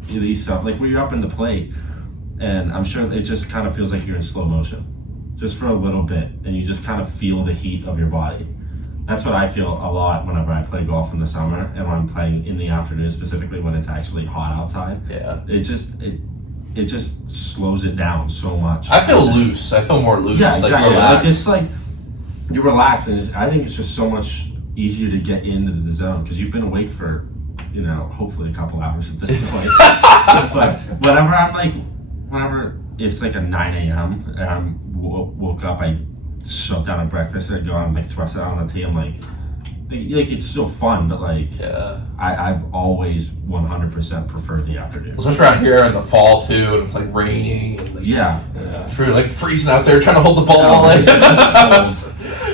these stuff, like where you're up in the plate, and I'm sure it just kind of feels like you're in slow motion. Just for a little bit, and you just kind of feel the heat of your body. That's what I feel a lot whenever I play golf in the summer and when I'm playing in the afternoon, specifically when it's actually hot outside. Yeah. It just slows it down so much. I feel loose. I feel more loose. Yeah, exactly. Like relaxed. Like it's like you relax, and I think it's just so much easier to get into the zone because you've been awake for, hopefully a couple hours at this point. But whenever it's like a 9 a.m. and I'm woke up, I shut down a breakfast and I go on like thrust it out on the tee. I'm like it's still fun, but I've always 100% preferred the afternoon. Especially around here in the fall too, and it's like raining. And it's really like freezing out there trying to hold the ball.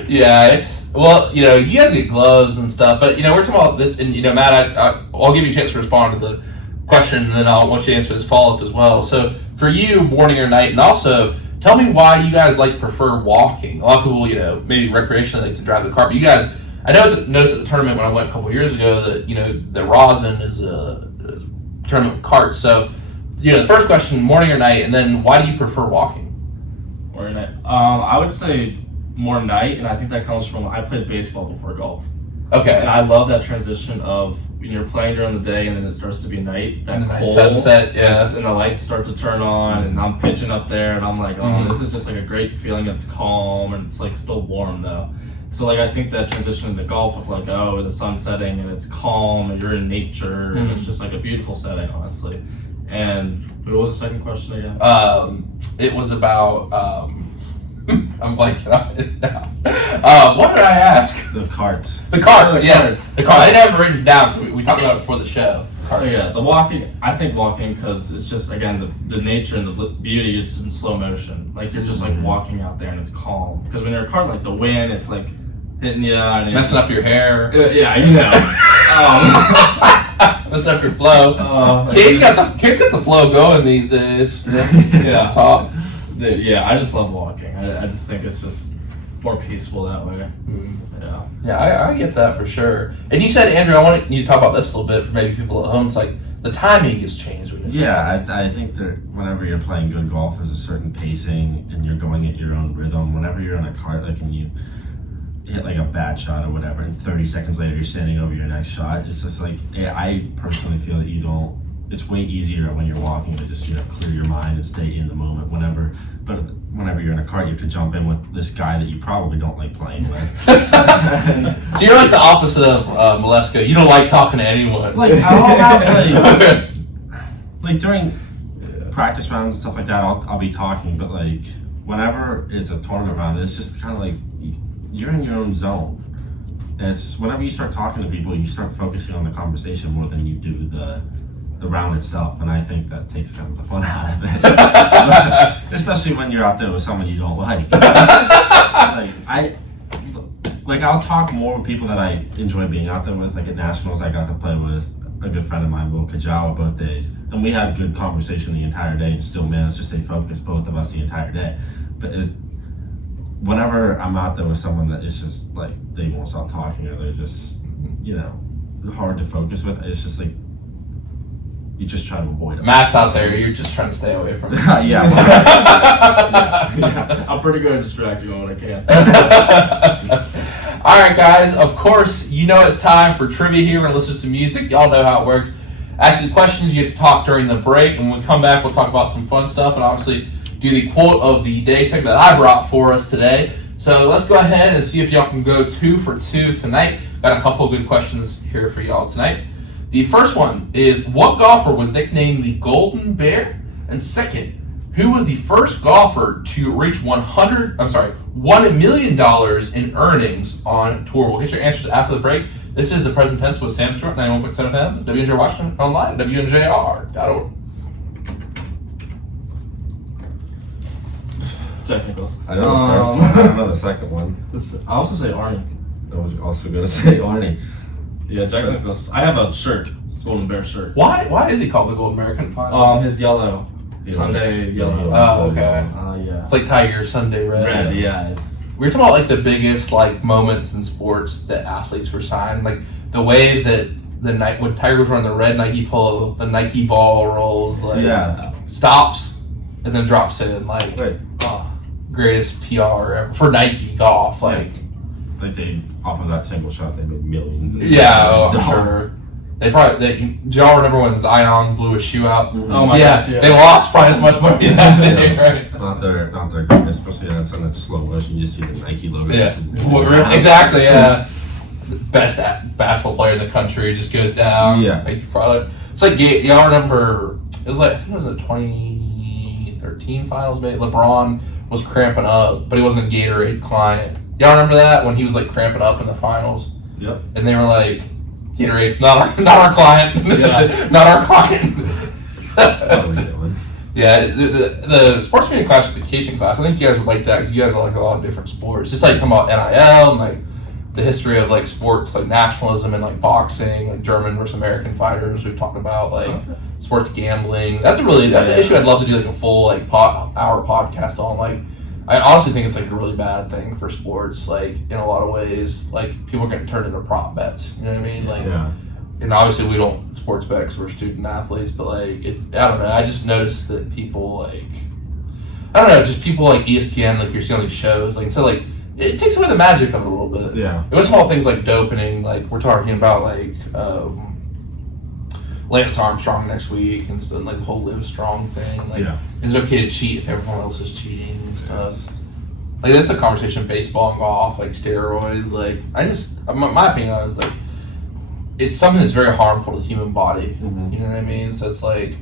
Yeah, it's you guys get gloves and stuff, but we're talking about this, and Matt, I'll give you a chance to respond to the question, and then I'll want you to answer this follow up as well. So for you, morning or night, and also tell me why you guys prefer walking. A lot of people, maybe recreationally like to drive the car, but you guys, I noticed at the tournament when I went a couple years ago that the rosin is a tournament with carts. So the first question, morning or night, and then why do you prefer walking? Morning or night. I would say more night, and I think that comes from I played baseball before golf. Okay. And I love that transition of when you're playing during the day and then it starts to be night. That nice cold, sunset, yeah. And the lights start to turn on, and I'm pitching up there, and I'm like, this is just like a great feeling. It's calm, and it's like still warm though. So I think that transition into golf of the sun's setting and it's calm and you're in nature, and it's just like a beautiful setting, honestly. And what was the second question again? It was about I'm blanking on it now. What did I ask? The carts. The carts, yes. The carts. I didn't have it written down. We talked about it before the show. So the walking. I think walking because it's just again the nature and the beauty. It's in slow motion. Like you're just walking out there and it's calm. Because when you're in a cart, the wind, it's hitting you and messing up your hair. Yeah, Messing up your flow. Kids got the flow going these days. Yeah. Top. Yeah, I just love walking. I just think it's just more peaceful that way. Yeah, I get that for sure. And you said, Andrew, I want you to talk about this a little bit for maybe people at home. It's like the timing gets changed. I think that whenever you're playing good golf, there's a certain pacing and you're going at your own rhythm. Whenever you're in a cart, and you hit a bad shot or whatever, and 30 seconds later you're standing over your next shot, it's just I personally feel that it's way easier when you're walking to just clear your mind and stay in the moment. Whenever you're in a cart, you have to jump in with this guy that you probably don't like playing with. So you're like the opposite of Malesko. You don't like talking to anyone. During practice rounds and stuff like that, I'll be talking, but whenever it's a tournament round, it's just kind of you're in your own zone. And it's whenever you start talking to people, you start focusing on the conversation more than you do the round itself, and I think that takes kind of the fun out of it. Especially when you're out there with someone you don't like. I'll talk more with people that I enjoy being out there with. At Nationals, I got to play with a good friend of mine, Will Kajawa, both days, and we had a good conversation the entire day and still managed to stay focused, both of us, the entire day. But whenever I'm out there with someone that is just they won't stop talking, or they're just hard to focus with, it's just you just try to avoid them. Matt's out there, you're just trying to stay away from him. Yeah. I'm pretty good at distracting when I can. Alright guys, of course, it's time for trivia here. We're going to listen to some music. Y'all know how it works. Ask you questions, you get to talk during the break, and when we come back, we'll talk about some fun stuff, and obviously do the quote of the day segment that I brought for us today. So let's go ahead and see if y'all can go 2 for 2 tonight. Got a couple of good questions here for y'all tonight. The first one is, what golfer was nicknamed the Golden Bear? And second, who was the first golfer to reach $1 million in earnings on tour? We'll get your answers after the break. This is the Present Tense with Sam Stewart, 91.7 FM, WNJ Washington, online, WNJR.org. Technicals. I know the first one. I don't know the second one. I also say Arnie. I was also going to say Arnie. Yeah, Jack Nicklaus. I have a shirt, Golden Bear shirt. Why is he called the Golden Bear? I couldn't find it. His yellow. Sunday yellow. Oh, okay. Yeah. It's like Tiger Sunday red. Red, yeah. It's We were talking about like the biggest like moments in sports that athletes were signed, like the way that the night when Tiger was wearing the red Nike polo, the Nike ball rolls, like stops and then drops in, like greatest PR ever for Nike golf, like they off of that single shot they made millions. I'm sure. Do y'all remember when Zion blew his shoe out? Oh my gosh, yeah. They lost probably as much money that day, right? Not their greatness, especially that's in that slow motion. You see the Nike logo. Yeah, exactly. Yeah, the best basketball player in the country just goes down. Yeah, Nike product. It's like y'all remember? It was like I think it was a 2013 finals. Maybe LeBron was cramping up, but he wasn't a Gatorade client. Y'all remember that when he was like cramping up in the finals? Yep. And they were like, Gatorade, not our client, not our client. What are we doing? Yeah, the sports media classification class, I think you guys would like that because you guys like a lot of different sports. Just like talking about NIL and like the history of like sports, like nationalism and like boxing, like German versus American fighters. We've talked about like sports gambling. That's an issue I'd love to do like a full like hour podcast on. Like, I honestly think it's like a really bad thing for sports. Like in a lot of ways, like people are getting turned into prop bets. You know what I mean? Like, and obviously we don't sports bet because we're student athletes, but like I don't know. I just noticed that people like, I don't know, just people like ESPN, like you're seeing all these shows, like so like it takes away the magic of it a little bit. Yeah. It was all things like doping, like we're talking about like Lance Armstrong next week and stuff, like the whole Live Strong thing. Like, is it okay to cheat if everyone else is cheating and stuff? Like that's a conversation in baseball and golf, like steroids. Like I just, my opinion on it is like, it's something that's very harmful to the human body. You know what I mean? So it's like,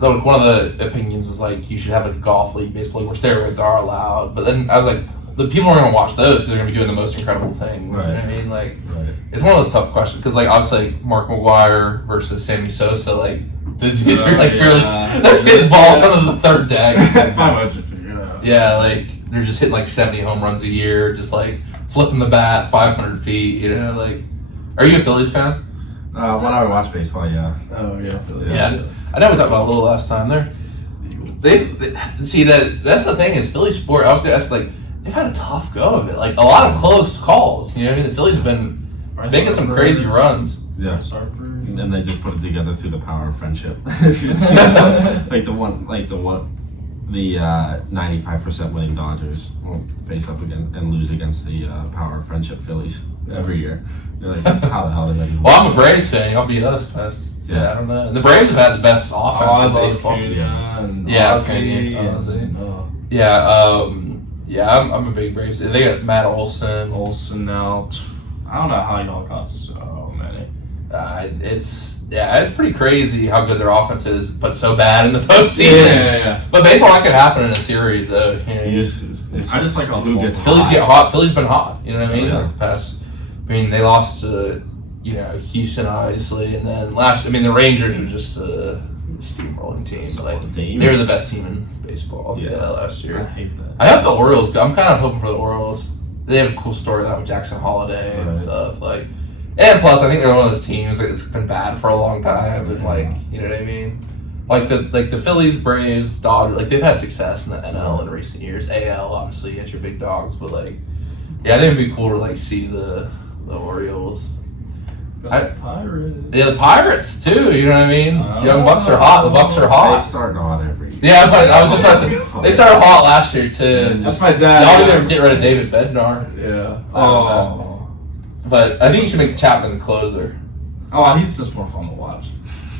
one of the opinions is like you should have like a golf league, baseball league, where steroids are allowed. But then I was like, the people are going to watch those because they're going to be doing the most incredible thing. Right. You know what I mean? Like, it's one of those tough questions because like obviously like, Mark McGwire versus Sammy Sosa, like these dudes are like really, they're hitting balls under the third deck. 500 figured out. Yeah, like they're just hitting like 70 home runs a year, just like flipping the bat 500 feet. You know, like, are you a Phillies fan? When I watch baseball, yeah. Oh yeah, Phillies. Yeah, I know we talked about it a little last time. They see that's the thing is Philly sport. I was gonna ask like they've had a tough go of it, like a lot of close calls. You know what I mean? The Phillies have been making some crazy runs. Yeah, and they just put it together through the power of friendship. It seems like the 95% winning Dodgers will face up again and lose against the power of friendship Phillies every year. You're like, how the hell did that even Well, I'm a Braves fan. Y'all beat us past. Yeah, I don't know. And the Braves have had the best offense in baseball. I'm a big Braves. They got Matt Olson now. I don't know how y'all got so many. It's pretty crazy how good their offense is, but so bad in the postseason. Yeah. But baseball, that could happen in a series, though. You know, I just like how who gets Phillies get hot. Philly's been hot. You know what I mean? Yeah. Like the past. I mean, they lost to Houston, obviously, and then the Rangers are just a steamrolling team. Like they were the best team in baseball. Last year. I hate that. I hope the Orioles. I'm kind of hoping for the Orioles. They have a cool storyline with Jackson Holiday and stuff. Like, and plus, I think they're one of those teams like it's been bad for a long time, and like, you know what I mean. Like the Phillies, Braves, Dodgers, like they've had success in the NL in recent years. AL, obviously, you got your big dogs, but like, yeah, I think it'd be cool to like see the Orioles. Pirates. Yeah, the Pirates too. You know what I mean? Young Bucks are hot. The Bucks are hot. They start hot every year. Yeah, but I was just about to say, they started hot last year too. That's my dad. Y'all didn't ever get rid of David Bednar. Yeah. But I think you should make Chapman the closer. Oh, he's just more fun to watch.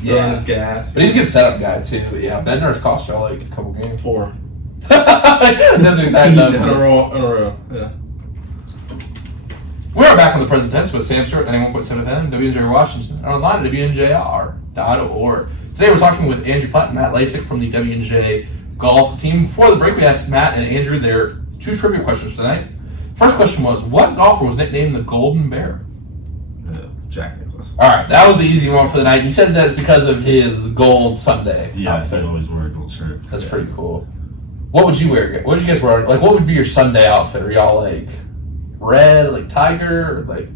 Yeah, his gas. But he's a good setup guy too. But yeah, Bednar's cost y'all like a couple games. 4. That's exact number. In a row. Yeah. We are back on the present tense with Sam Stewart, 91.7 FM, WNJ Washington, and online at WNJR.org. Today we're talking with Andrew Platt and Matt Lacek from the WNJ golf team. Before the break, we asked Matt and Andrew their 2 trivia questions tonight. First question was, what golfer was nicknamed the Golden Bear? Jack Nicklaus. All right, that was the easy one for the night. He said that's because of his gold Sunday outfit. He always wore a gold shirt. That's pretty cool. What would you wear? What would you guys wear? Like, what would be your Sunday outfit? Are y'all like red, like tiger, or like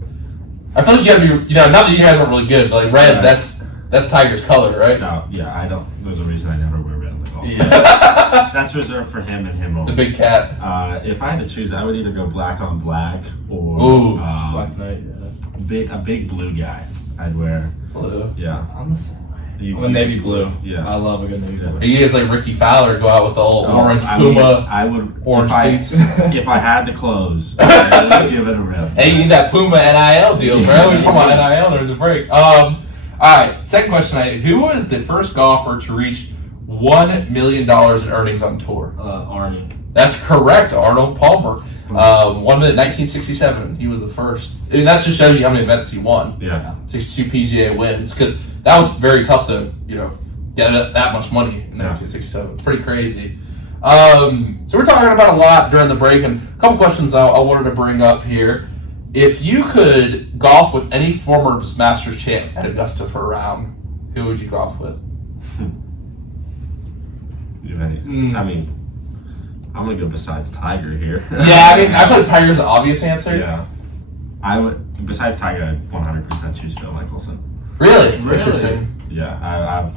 I feel like you gotta be, not that you guys aren't really good, but like red, that's Tiger's color, right? No, yeah, I don't. There's a reason I never wear red on the golf. Yeah. That's reserved for him and him only. The big cat. If I had to choose, I would either go black on black or Ooh. Black Knight, yeah. a big blue guy. I'd wear. Blue. Yeah. I'm the same way. I'm a navy blue. Yeah. I love a good navy blue. Are you guys like Ricky Fowler, go out with the old orange I Puma? I would. Orange cleats. If I had the clothes, I would give it a rip. Hey, you need that Puma NIL deal, bro. We just talking about NIL during the break. All right, second question. Who was the first golfer to reach $1 million in earnings on tour? Arnie. That's correct, Arnold Palmer. 1 minute, 1967. He was the first. I mean, that just shows you how many events he won. Yeah. 62 PGA wins, because that was very tough to, get that much money in 1967. It's pretty crazy. So we're talking about a lot during the break, and a couple questions I wanted to bring up here. If you could golf with any former Masters champ at Augusta for a round, who would you golf with? I mean, I'm gonna go besides Tiger here. Yeah, I mean, I put Tiger's the obvious answer. Yeah. I would. Besides Tiger, I'd 100% choose Phil Mickelson. Really? Interesting. Yeah,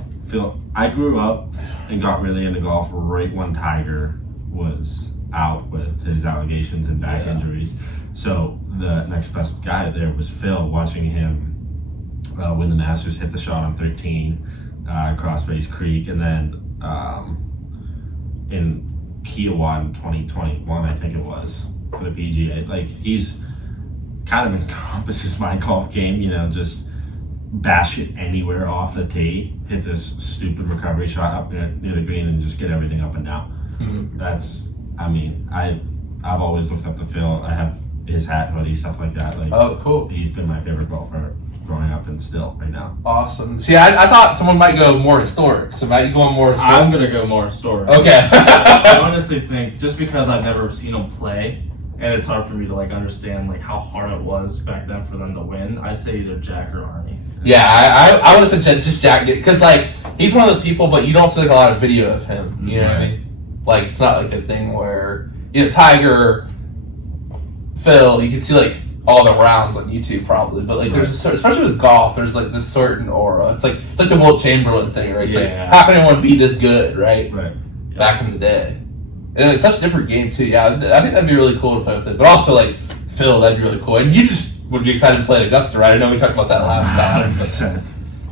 I grew up and got really into golf right when Tiger was out with his allegations and back injuries. So the next best guy there was Phil. Watching him win the Masters, hit the shot on 13 across Race Creek, and then in Kiowa in 2021, I think it was, for the PGA. Like, he's kind of encompasses my golf game, just bash it anywhere off the tee, hit this stupid recovery shot up near the green, and just get everything up and down. Mm-hmm. I've always looked up to Phil. I have his hat, hoodie, stuff like that. Like, oh, cool. He's been my favorite golfer growing up and still right now. Awesome. See, I thought someone might go more historic. So, Matt, you going more historic? I'm going to go more historic. Okay. I honestly think, just because I've never seen him play, and it's hard for me to understand how hard it was back then for them to win, I say either Jack or Arnie. Yeah, I would have said just Jack, because he's one of those people, but you don't see a lot of video of him. You know what I mean? Like, it's not a thing where Tiger, Phil, you can see all the rounds on YouTube probably, but there's especially with golf, there's this certain aura. It's like the Wilt Chamberlain thing, right? It's how can anyone be this good, right? Right. Back in the day. And it's such a different game too. Yeah, I think that'd be really cool to play with it. But also Phil, that'd be really cool. And you just would be excited to play at Augusta, right? I know we talked about that last time.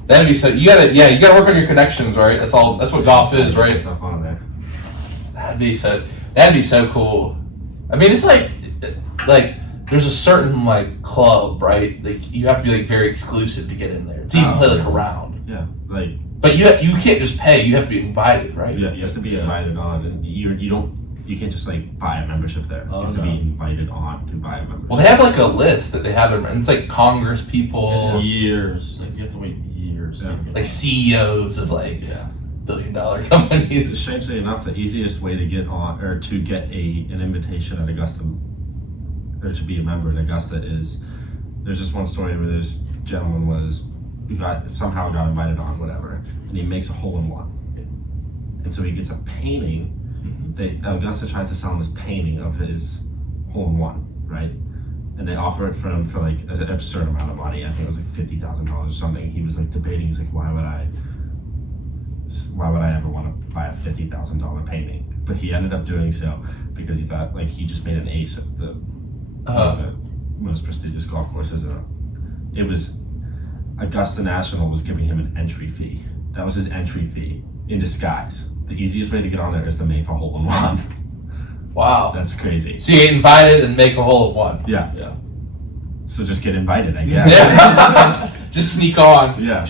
That'd be so. You gotta work on your connections, right? That's what golf is, right? That'd be so cool. I mean, it's like there's a certain club, right? You have to be very exclusive to get in there to even play a round. Yeah, But you can't just pay. You have to be invited, right? Yeah, you have to be invited on, and you can't just buy a membership there. You have to be invited on to buy a membership. Well, they have a list that they have, and it's Congress people, It's years. You have to wait years. Yeah. CEOs of billion-dollar companies. Strangely enough, the easiest way to get on or to get an invitation at Augusta, or to be a member at Augusta, is there's just one story where this gentleman somehow got invited on, whatever, and he makes a hole-in-one, and so he gets a painting. Augusta tries to sell him this painting of his hole-in-one, right? And they offer it for him for an absurd amount of money. I think it was $50,000 or something. He was debating. He's why would I ever want to buy a $50,000 painting? But he ended up doing so because he thought he just made an ace at the most prestigious golf courses. It was Augusta National was giving him an entry fee. That was his entry fee in disguise. The easiest way to get on there is to make a hole-in-one. Wow. That's crazy. So you get invited and make a hole-in-one. Yeah. Yeah. So just get invited, I guess. Yeah. Just sneak on. Yeah.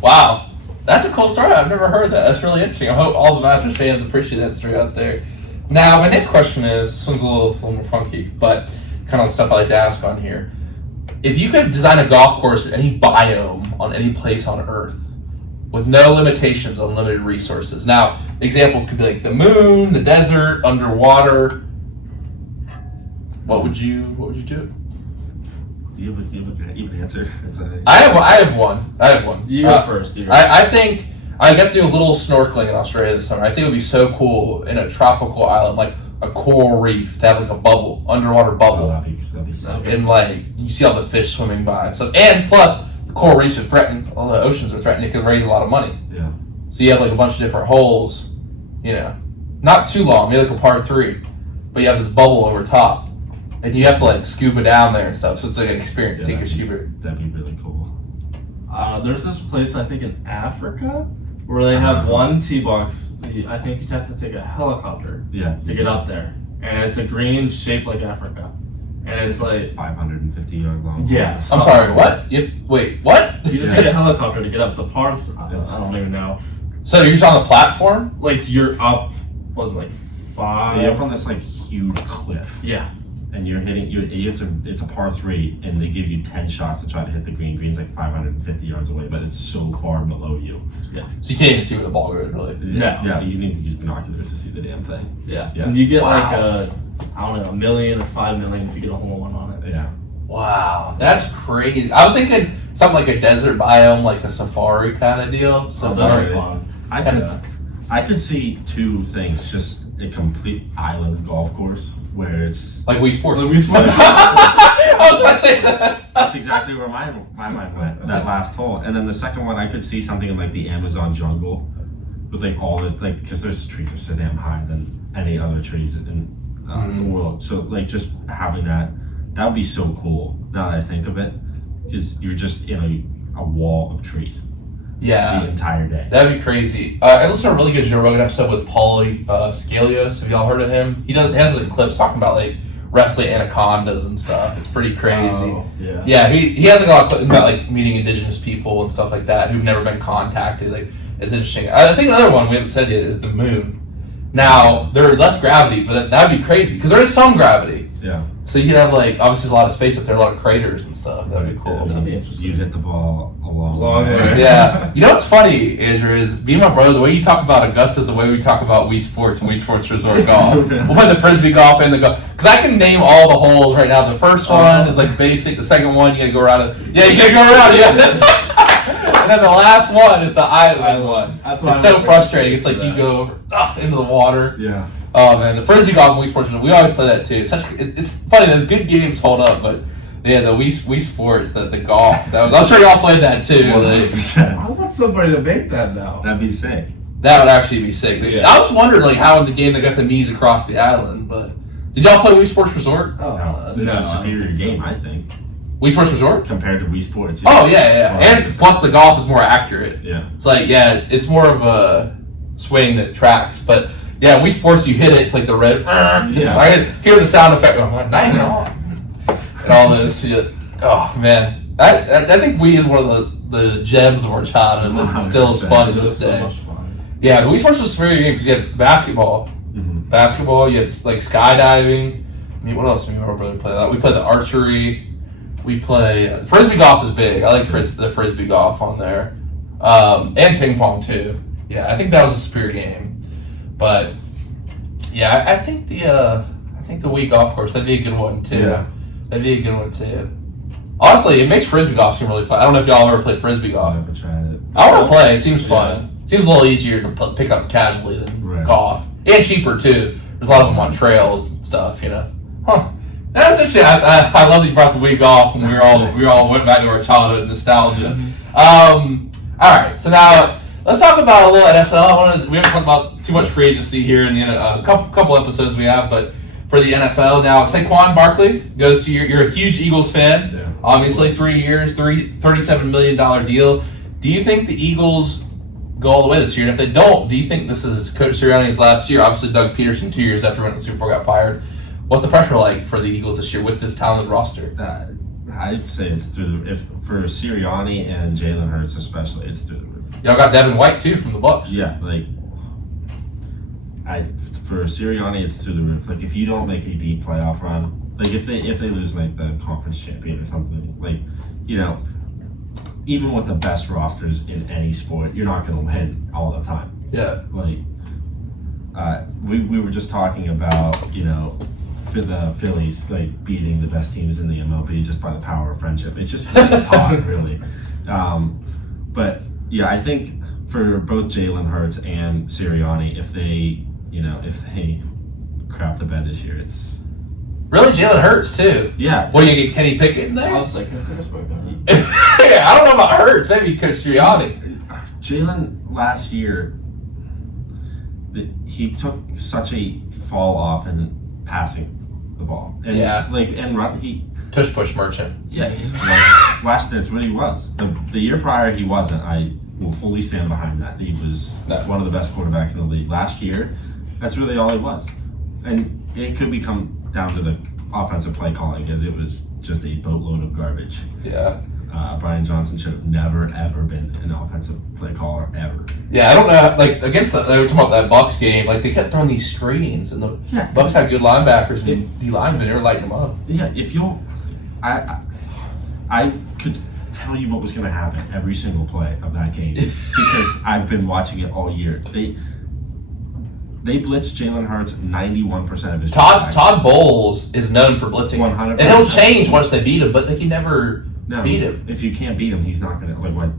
Wow. That's a cool story. I've never heard that. That's really interesting. I hope all the Masters fans appreciate that story out there. Now, my next question is, this one's a little more funky, but kind of stuff I like to ask on here. If you could design a golf course in any biome on any place on Earth, with no limitations, unlimited resources. Now, examples could be the moon, the desert, underwater. What would you do? Do you have an answer? I have one. You go first. I think I got to do a little snorkeling in Australia this summer. I think it would be so cool in a tropical island. a coral reef to have like a bubble, underwater bubble, That'd be so good. and like you see all the fish swimming by and stuff. And plus, the coral reefs are threatened. All the oceans are threatened. It could raise a lot of money. Yeah. So you have like a bunch of different holes, you know, not too long, maybe like a par 3, but you have this bubble over top, and you have to like scuba down there and stuff. So it's like an experience. Yeah, Take your scuba. That'd be really cool. There's this place I think in Africa where they have one tee box. I think you have to take a helicopter Yeah. to get up there, and it's a green shaped like Africa, and it's like 550 yard long. yeah. I'm sorry, what? Wait, what? You have to take a helicopter to get up to par. I don't even know. So you're just on the platform? Like you're up. What was it like 5? You're up on this like huge cliff. Yeah. And you're hitting. You have to. It's a par 3, and they give you 10 shots to try to hit the green. Green's like 550 yards away, but it's so far below you. So you can't even see where the ball goes, really. No. Yeah. You need to use binoculars to see the damn thing. Yeah. Yeah. And you get Wow. like I don't know, $1 million or $5 million if you get a hole in one on it. Yeah. Wow, that's crazy. I was thinking something like a desert biome, like a safari kind of deal. So Safari. that's fun. I could see two things. Just a complete island golf course where it's. Like Wii Sports. Like Wii Sports. I was about to say that. That's exactly where my mind went. That last hole, and then the second one, I could see something in like the Amazon jungle, with like all the like because those trees are so damn high than any other trees in the world. So like just having that would be so cool. Now that I think of it, because you're just in a wall of trees the Yeah, entire day. that'd be crazy. I listened to a really good Joe Rogan episode with Paulie Scalios. Have y'all heard of him? He has like clips talking about like wrestling anacondas and stuff. It's pretty crazy. Oh, yeah. Yeah, he has like a lot of clips about like meeting indigenous people and stuff like that who've never been contacted. Like it's interesting. I think another one we haven't said yet is the moon. Now there's less gravity, but that'd be crazy because there is some gravity. Yeah. So you could have like obviously there's a lot of space up there, a lot of craters and stuff. That'd be cool. That'd be interesting. You hit the ball a long way. Yeah. You know what's funny, Andrew, is me and my brother, the way you talk about Augusta is the way we talk about Wii Sports and Wii Sports Resort Golf. We'll play the Frisbee golf and the golf. Because I can name all the holes right now. The first one is like basic. The second one, you gotta go around it. Yeah, you gotta go around it. Yeah. And then the last one is the island one. That's what It's so frustrating. It's like you go over, into the water. Yeah. Oh man, the Frisbee golf and Wii Sports, we always play that too. It's funny, those good games hold up, but yeah, the Wii Sports, the golf, I'm sure y'all played that too. Like, 100%. I want somebody to make that now. That'd be sick. that would actually be sick. Yeah. I was wondering like how in the game they got the Mii's across the island, but did y'all play Wii Sports Resort? Oh, No, it's no, a superior I don't think game, so. I think, Wii Sports Resort? compared to Wii Sports. Oh yeah. And plus the golf is more accurate. Yeah. It's like, yeah, it's more of a swing that tracks, but yeah, Wii Sports, you hit it, it's like the red. Yeah. I hear the sound effect. I'm like, nice on. And all those. Yeah. Oh man, I think Wii is one of the gems of our childhood. That still is fun to It this was so day. much fun. Yeah, the Wii Sports was a very good game because you had basketball. Mhm. Basketball, you had like skydiving. I mean, what else? Me and my brother play that. We play the archery. We play Frisbee golf is big. I like the Frisbee golf on there, and ping pong too. Yeah, I think that was a superior game. But yeah, I think the Wii golf course, that'd be a good one too. Yeah. That'd be a good one too. Honestly, it makes Frisbee golf seem really fun. I don't know if y'all ever played Frisbee I've golf. never tried it. I want to play. It seems fun. Seems a little easier to pick up casually than Right. golf, and cheaper too. There's a lot of them on trails and stuff, you know. Huh. That's actually I love that you brought the Wii golf, and we all went back to our childhood nostalgia. All right, so now let's talk about a little NFL. We haven't talked about too much free agency here in the couple episodes we have, but for the NFL now, Saquon Barkley goes to you're a huge Eagles fan. Yeah. Obviously, 3 years, $37 million deal. Do you think the Eagles go all the way this year? And if they don't, do you think this is Coach Sirianni's last year? Obviously, Doug Peterson 2 years after he went to the Super Bowl got fired. What's the pressure like for the Eagles this year with this talented roster? I'd say it's through the for Sirianni and Jalen Hurts especially, it's through the roof. Y'all got Devin White too from the Bucs. Yeah, like for Sirianni, it's through the roof. Like if you don't make a deep playoff run, like if they lose like the conference champion or something, like even with the best rosters in any sport, you're not going to win all the time. Yeah. Like we were just talking about the Phillies like beating the best teams in the MLB just by the power of friendship. It's just it's hard, really. But yeah, I think for both Jalen Hurts and Sirianni, if they crap the bed this year. It's Really, Jalen Hurts too. yeah. What, you get Kenny Pickett in I there? was like, Yeah, I don't know about Hurts. Maybe Coach Sirianni. Jalen last year, he took such a fall off in passing the ball. And Yeah. and run Tush push merchant. yeah. Last year, that's what he was. The year prior, he wasn't. I will fully stand behind that. He was one of the best quarterbacks in the league. Last year, that's really all he was. And it could become down to the offensive play calling because it was just a boatload of garbage. Yeah. Brian Johnson should have never, ever been an offensive play caller, ever. Yeah, I don't know. Like, against they were talking about that Bucks game. Like, they kept throwing these screens, and the Bucks had good linebackers and D linemen. They were lighting them up. Yeah, if you'll... I could tell you what was going to happen every single play of that game because I've been watching it all year. They blitzed Jalen Hurts 91% of his Todd Bowles is known for blitzing. 100%. And he'll change once they beat him, but they can never beat him. If you can't beat him, he's not going to... Why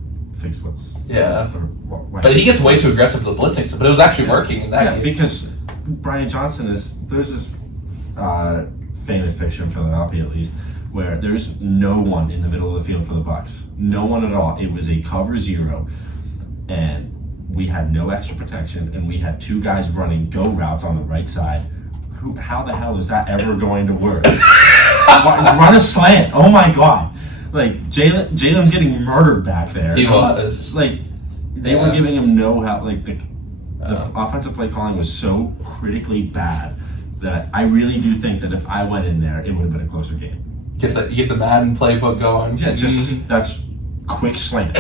fix what's... Yeah. Why But he gets way too aggressive with the blitzing, but it was actually working in that game. Because Brian Johnson is... There's this famous picture in Philadelphia, at least, where there's no one in the middle of the field for the Bucks. No one at all. It was a cover zero, and we had no extra protection, and we had two guys running go routes on the right side. How the hell is that ever going to work? Run a slant. Oh my God. Like, Jalen's getting murdered back there. He was. Like, they were giving him no help. Like, the offensive play calling was so critically bad that I really do think that if I went in there, it would have been a closer game. You get the Madden playbook going. Yeah, that's quick slant.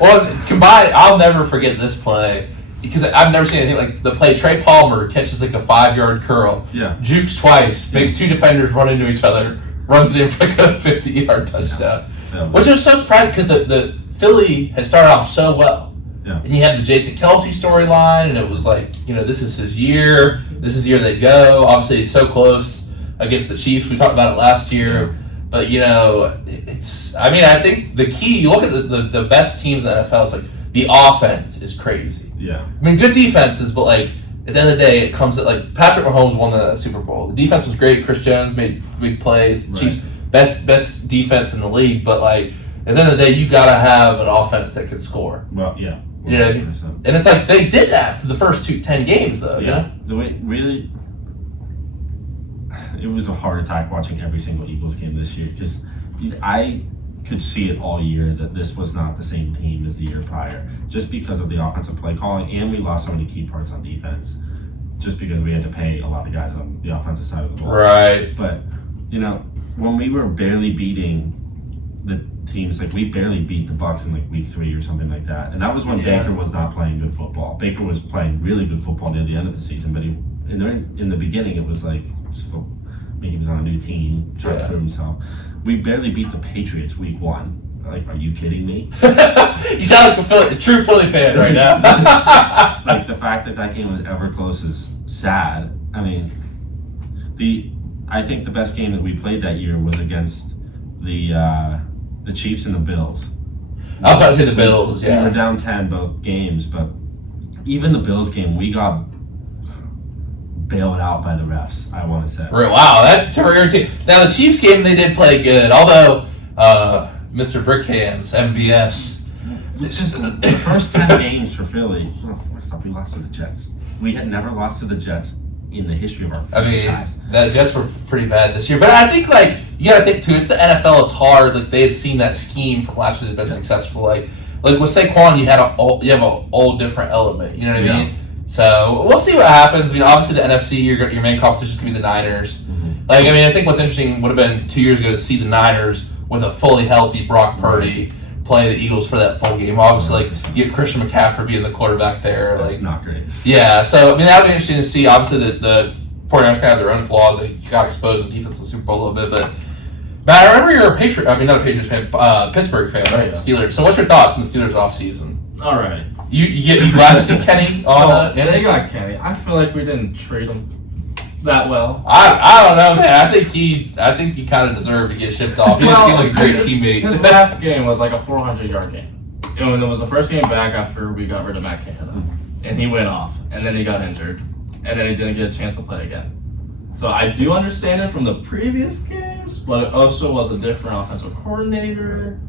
Well, combined, I'll never forget this play because I've never seen anything like the play. Trey Palmer catches like a 5-yard curl. Yeah. Jukes twice, makes two defenders run into each other, runs it in for like a 50-yard touchdown. Yeah. Which was so surprising because the Philly had started off so well. Yeah. And you had the Jason Kelsey storyline, and it was like, this is his year. This is the year they go. Obviously, he's so close against the Chiefs. We talked about it last year. But, I think the key, you look at the best teams in the NFL, it's like the offense is crazy. Yeah. I mean, good defenses, but, like, at the end of the day, it comes at, like, Patrick Mahomes won the Super Bowl. The defense was great. Chris Jones made big plays. The Chiefs, best defense in the league. But, like, at the end of the day, you got to have an offense that can score. Well, yeah. You know what I mean? And it's like they did that for the first 10 games, though, you know? The way, really... It was a heart attack watching every single Eagles game this year because I could see it all year that this was not the same team as the year prior just because of the offensive play calling, and we lost so many key parts on defense just because we had to pay a lot of guys on the offensive side of the ball. Right. But, when we were barely beating the teams, like we barely beat the Bucks in like week 3 or something like that, and that was when Baker was not playing good football. Baker was playing really good football near the end of the season, but in the beginning it was like still... he was on a new team, trying to prove himself. We barely beat the Patriots week 1. Like, are you kidding me? You sound like a true Philly fan right now. Like, the fact that game was ever close is sad. I mean, I think the best game that we played that year was against the Chiefs and the Bills. I was about to say the Bills, We were down 10 both games, but even the Bills game, we got bailed out by the refs, I want to say. Wow, that took your team. Now, the Chiefs game, they did play good, although Mr. Brickhands, MVS. It's just the first 10 games for Philly, first up, we lost to the Jets. We had never lost to the Jets in the history of our franchise. The Jets were pretty bad this year. But I think, you got to think, too, it's the NFL, it's hard. Like, they had seen that scheme from last year that had been successful. Like with Saquon, you have a whole different element, you know what I mean? So we'll see what happens. I mean, obviously the NFC, your main competition is going to be the Niners. Mm-hmm. I think what's interesting would have been 2 years ago to see the Niners with a fully healthy Brock Purdy play the Eagles for that full game. Obviously, you get Christian McCaffrey being the quarterback there. That's not great. Yeah, so that would be interesting to see. Obviously, the 49ers kind of have their own flaws. They got exposed in defense in the Super Bowl a little bit, but Matt, I remember you're a Patriot. I mean, not a Patriots fan, Pittsburgh fan, right? Yeah. Steelers. So, what's your thoughts on the Steelers offseason? All right. You glad to see Kenny on they got Kenny. I feel like we didn't trade him that well. I don't know, man. I think he kind of deserved to get shipped off. He didn't seem like a great teammate. His last game was like a 400-yard game. And it was the first game back after we got rid of Matt Canada. And he went off. And then he got injured. and then he didn't get a chance to play again. So I do understand it from the previous games, but it also was a different offensive coordinator.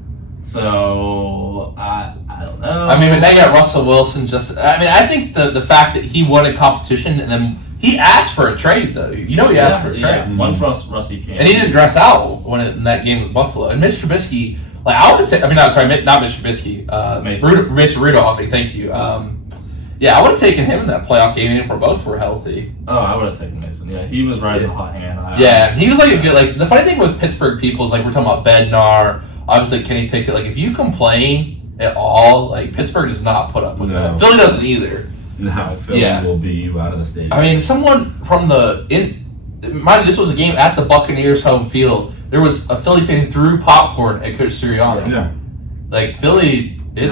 So I don't know. I mean, but they got Russell Wilson. I think the fact that he wanted competition and then he asked for a trade though. He asked for a trade. Yeah. Once Rusty came, and he didn't dress out when that game was Buffalo. And Mr. Trubisky, I would have not Mr. Trubisky. Mason Rudolph. Thank you. I would have taken him in that playoff game even if both were healthy. Oh, I would have taken Mason. Yeah, he was riding the hot hand. He was a good. The funny thing with Pittsburgh people is we're talking about Bednar, obviously Kenny Pickett. If you complain at all, Pittsburgh does not put up with that. Philly doesn't either. No, Philly will beat you out of the stadium. I mean, someone from mind you, this was a game at the Buccaneers home field. There was a Philly fan who threw popcorn at Coach Sirianni. Yeah. Philly, they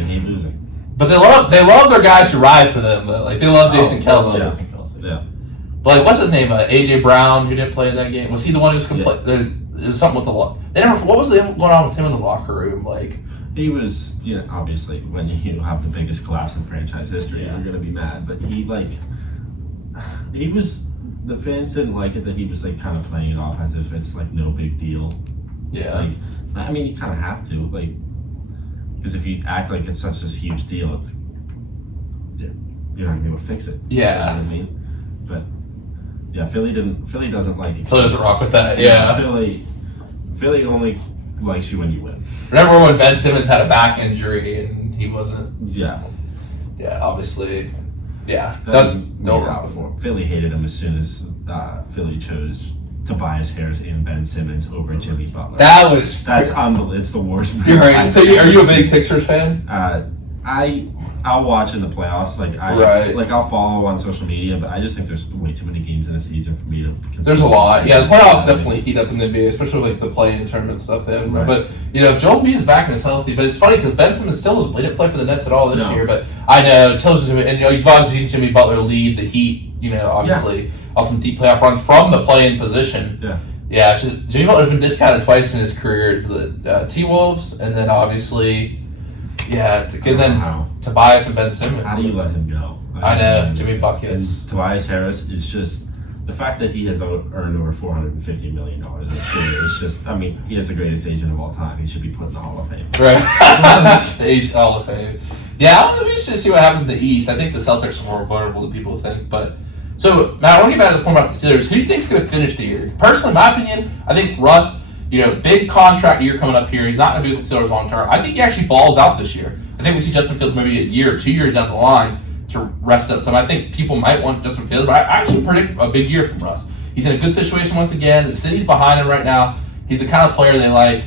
hate losing. But they love their guys who ride for them though. They love Jason Kelce. Jason Kelce. Yeah. But what's his name? AJ Brown, who didn't play in that game. Was he the one who was complaining? It was something with the locker. What was going on with him in the locker room? He was, obviously when you have the biggest collapse in franchise history, you're gonna be mad. But he was. The fans didn't like it that he was kind of playing it off as if it's no big deal. Yeah. You kind of have to because if you act like it's such this huge deal, you're not gonna be able to fix it. Yeah. You know what I mean? But yeah, Philly doesn't like excuses. Philly doesn't rock with that. Yeah. Philly only likes you when you win. Remember when Ben Simmons had a back injury and he wasn't? Yeah. Yeah, obviously. Yeah. Don't rock with him. Philly hated him as soon as Philly chose Tobias Harris and Ben Simmons over Jimmy Butler. That's unbelievable. It's the worst. You're right. So are you a big Sixers fan? I'll watch in the playoffs. I'll follow on social media, but I just think there's way too many games in a season for me to. There's a lot. Yeah, the playoffs definitely heat up in the NBA, especially the play-in tournament stuff. Then, right. But if Joel Embiid is back and is healthy, but it's funny because Ben Simmons still didn't play for the Nets at all this year. But I know tells you, and you've obviously seen Jimmy Butler lead the Heat. Obviously on some deep playoff runs from the play-in position. Yeah. Yeah, it's just, Jimmy Butler's been discounted twice in his career to the T-Wolves, and then obviously. Yeah, and then Tobias and Ben Simmons. How do you let him go? I know, Jimmy Buckets. Tobias Harris, it's just the fact that he has earned over $450 million. That's great. It's just, he has the greatest agent of all time. He should be put in the Hall of Fame. Right. The Hall of Fame. Yeah, we should see what happens in the East. I think the Celtics are more vulnerable than people think. But so, now I want to get back to the point about the Steelers. Who do you think is going to finish the year? Personally, in my opinion, I think Russ. Big contract year coming up here. He's not going to be with the Steelers long term. I think he actually balls out this year. I think we see Justin Fields maybe a year or 2 years down the line to rest up some. I think people might want Justin Fields, but I actually predict a big year from Russ. He's in a good situation once again. The city's behind him right now. He's the kind of player they like.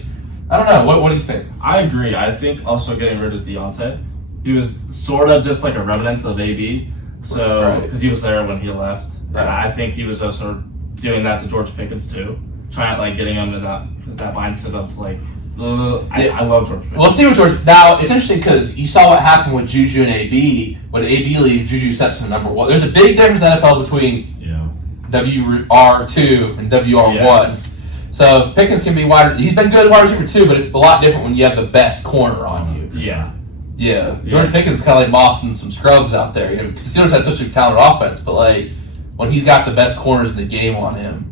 I don't know. What do you think? I agree. I think also getting rid of Deontay. He was sort of just like a remnant of AB. So, because he was there when he left. Right. And I think he was also doing that to George Pickens too. Trying getting him in that mindset of I love George Pickens. Well, see with George. Now it's interesting because you saw what happened with Juju and AB. When AB leaves, Juju steps in number one. There's a big difference in the NFL between WR2 and WR1. Yes. So Pickens can be wide. He's been good at wide receiver too, but it's a lot different when you have the best corner on you. Yeah. Yeah. George Pickens is kind of like Moss and some scrubs out there. The Steelers had such a talented offense, but when he's got the best corners in the game on him.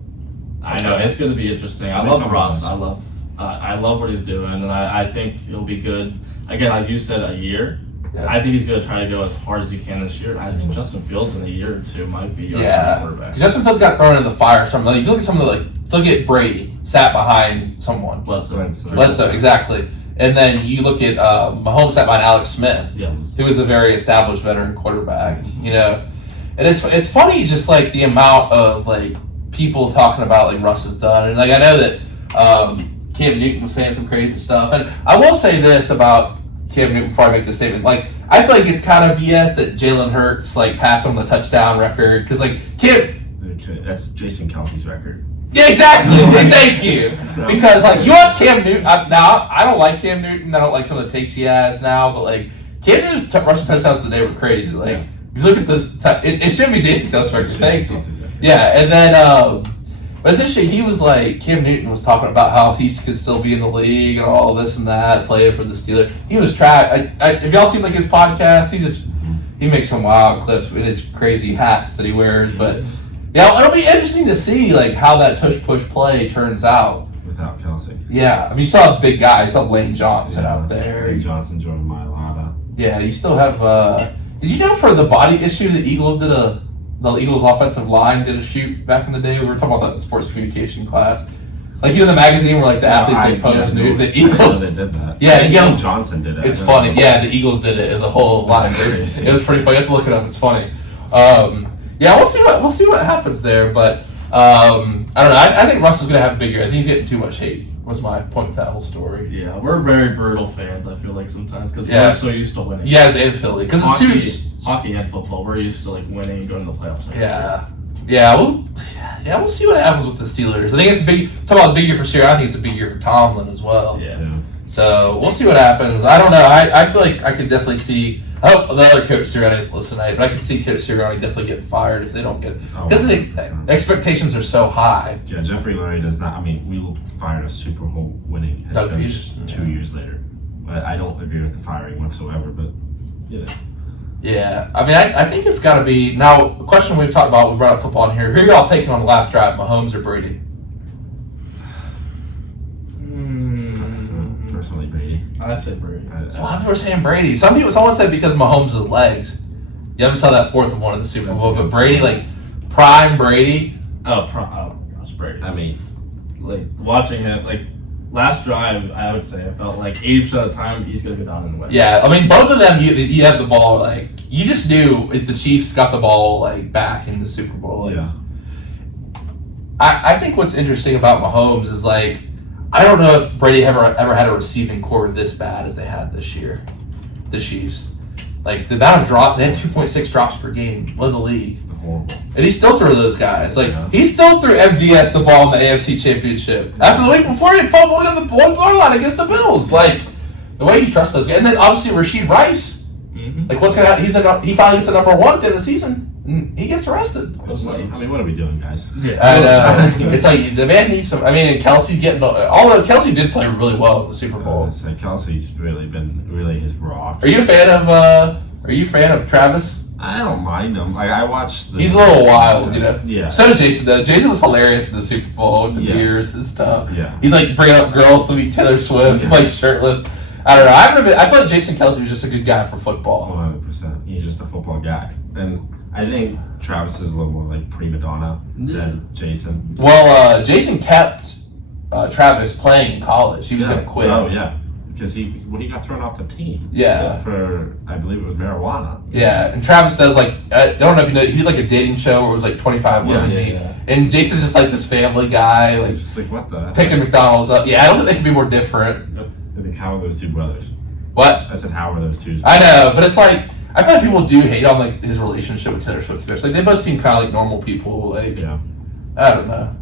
I know it's going to be interesting. I love Ross. I love what he's doing, and I think he'll be good. Again, like you said, a year. Yeah. I think he's going to try to go as hard as he can this year. I think Justin Fields in a year or two might be your quarterback. Justin Fields got thrown into the fire. If you look at some of look at Brady sat behind someone. Bledsoe, exactly. And then you look at Mahomes sat behind Alex Smith, who is a very established veteran quarterback. And it's funny just the amount of people talking about Russ is done, and I know that Cam Newton was saying some crazy stuff, and I will say this about Cam Newton before I make this statement: I feel like it's kind of BS that Jalen Hurts passed on the touchdown record because Cam. That's Jason Kelce's record. Yeah, exactly. Thank you. Because you watch Cam Newton. Now I don't like Cam Newton. I don't like some of the takes he has now, but Cam Newton's rushing touchdowns today were crazy. If you look at this, it should be Jason Kelce's record. Thank you. Yeah, and then, but essentially he was Cam Newton was talking about how he could still be in the league and all this and that, play for the Steelers. He was trash. Have y'all seen his podcast? He makes some wild clips with his crazy hats that he wears. But yeah, it'll be interesting to see like how that tush push play turns out without Kelsey. Yeah, I mean, you sall have big guys. You saw Lane Johnson out there. Lane Johnson, Jordan Mailata. Yeah, you still have. Did you know for the body issue, the Eagles offensive line did a shoot back in the day? We were talking about that in sports communication class. Like, the magazine where, like, the athletes post the Eagles. They did that. Yeah, Lane Johnson did it. It's funny. Yeah, the Eagles did it as a whole lot. It was pretty funny. You have to look it up. It's funny. Yeah, we'll see what happens there. But I don't know. I think Russ is going to have a big year. I think he's getting too much hate. Was my point with that whole story. Yeah, we're very brutal fans. I feel like sometimes because we're so used to winning. Yeah, in Philly because it's hockey and football. We're used to like winning and going to the playoffs. We'll see what happens with the Steelers. I think it's a big. Talk about a big year for Sirianni. I think it's a big year for Tomlin as well. Yeah. So we'll see what happens. I don't know. I feel like I could definitely see. I hope the other coach Sirianni is listening tonight, but I can see Coach Sirianni definitely getting fired if they don't get because the expectations are so high. Yeah, Jeffrey Lurie does not. I mean, we fired a Super Bowl winning head coach 2 years later. But I don't agree with the firing whatsoever. But Yeah, I mean, I think it's got to be now. A question we've talked about. We brought up football in here. Who are y'all taking on the last drive, Mahomes or Brady? Personally, Brady. I say Brady. A lot of people are saying Brady. Someone said because of Mahomes' legs. You haven't saw that 4th and 1 in the Super Bowl, but Brady, like prime Brady. Oh my gosh, Brady. I mean, like watching him, like last drive, I would say I felt like 80% of the time he's gonna go down in the way. Yeah, I mean both of them. You have the ball. Like you just knew if the Chiefs got the ball like back in the Super Bowl. Like, yeah. I think what's interesting about Mahomes is like. I don't know if Brady ever had a receiving core this bad as they had this year, the Chiefs. Like, the amount of drop, they had 2.6 drops per game, led the league. Horrible. And he still threw those guys. Like, he still threw MVS the ball in the AFC Championship. After the week before, he fumbled on the one-goal line against the Bills. Like, the way he trusts those guys. And then, obviously, Rasheed Rice. Mm-hmm. Like, what's going to happen? He finally gets the number 1 at the end of the season. He gets arrested. I mean, what are we doing, guys? Yeah. And it's like the man needs some. I mean, and Kelsey's getting. Although Kelsey did play really well in the Super Bowl. Kelsey's really been his rock. Are you a fan of Travis? I don't mind him. I watched. He's a little wild, you know. Yeah. So does Jason. Though Jason was hilarious in the Super Bowl with the beers and stuff. Yeah. He's like bringing up girls to meet Taylor Swift, like shirtless. I don't know. I feel like Jason Kelsey was just a good guy for football. 100%. He's just a football guy, and I think Travis is a little more like prima donna than Jason. Well, Jason kept Travis playing in college. He was going to quit. Oh yeah, because he got thrown off the team. Yeah. For I believe it was marijuana. Yeah, and Travis does like I don't know if you know, he did like a dating show where it was like 25 women. Yeah. And Jason's just like this family guy, like It's just like what the picking McDonald's up. Yeah, I don't think they can be more different. I think how are those two brothers? What? I said how are those two? I know, but it's like I feel like people do hate on like his relationship with Taylor Swift. It's like they both seem kind of like normal people. Like I don't know.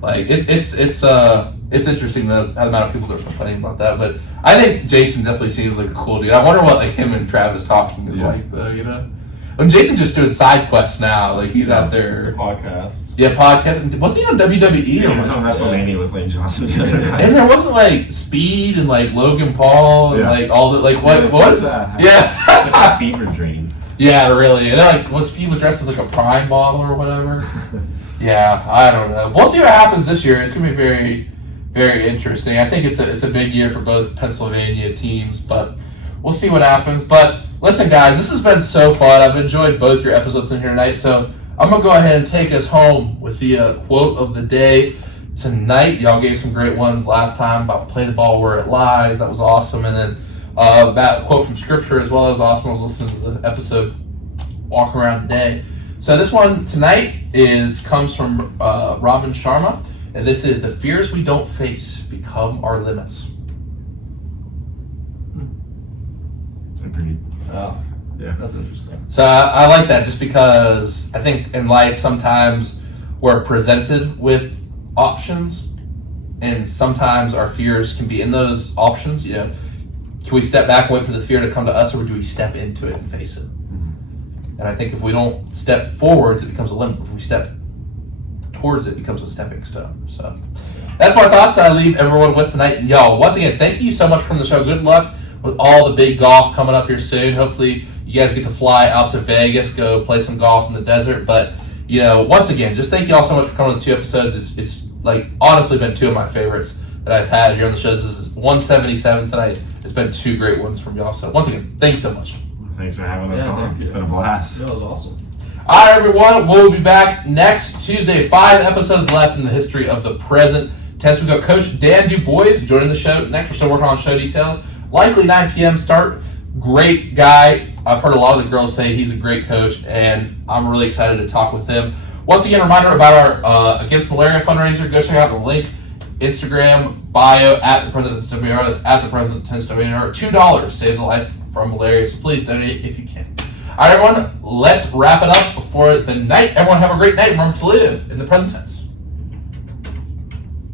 Like it's interesting though how the amount of people that are complaining about that. But I think Jason definitely seems like a cool dude. I wonder what like him and Travis talking is like though. You know, when Jason's just doing side quests now. Like he's out there podcast. Yeah, podcast. Wasn't he on WWE? He was on WrestleMania with Lane Johnson the other night. And there wasn't like Speed and like Logan Paul and like all the like what was that? Yeah, like a fever dream. Yeah, really. And then, like was Speed was dressed as like a Prime model or whatever. Yeah, I don't know. We'll see what happens this year. It's gonna be very, very interesting. I think it's a big year for both Pennsylvania teams, but we'll see what happens. But listen, guys, this has been so fun. I've enjoyed both your episodes in here tonight. So I'm gonna go ahead and take us home with the quote of the day tonight. Y'all gave some great ones last time about play the ball where it lies. That was awesome. And then that quote from Scripture as well. That was awesome. I was listening to the episode Walk Around the Day. So this one tonight comes from Robin Sharma, and this is the fears we don't face become our limits. Agreed. Oh, yeah, that's interesting. So I like that just because I think in life sometimes we're presented with options, and sometimes our fears can be in those options. You know, can we step back and wait for the fear to come to us, or do we step into it and face it? And I think if we don't step forwards, it becomes a limit. If we step towards it, becomes a stepping stone. So that's my thoughts that I leave everyone with tonight. And y'all, once again, thank you so much for the show. Good luck with all the big golf coming up here soon. Hopefully you guys get to fly out to Vegas, go play some golf in the desert. But, once again, just thank you all so much for coming to the 2 episodes. It's like honestly been 2 of my favorites that I've had here on the show. This is 177 tonight. It's been 2 great ones from y'all. So once again, thank you so much. Thanks for having us Yeah, on. thank you. It's been a blast. That was awesome. All right, everyone. We'll be back next Tuesday. 5 episodes left in the history of the present tense. We've got Coach Dan Dubjay joining the show next. We're still working on show details. Likely 9 p.m. start. Great guy. I've heard a lot of the girls say he's a great coach, and I'm really excited to talk with him. Once again, a reminder about our Against Malaria fundraiser. Go check out the link. Instagram bio at the President Tense WR. That's at the President Tense WR. $2 saves a life from malaria, so please donate if you can. All right, everyone, let's wrap it up for the night. Everyone have a great night. Remember to live in the present tense.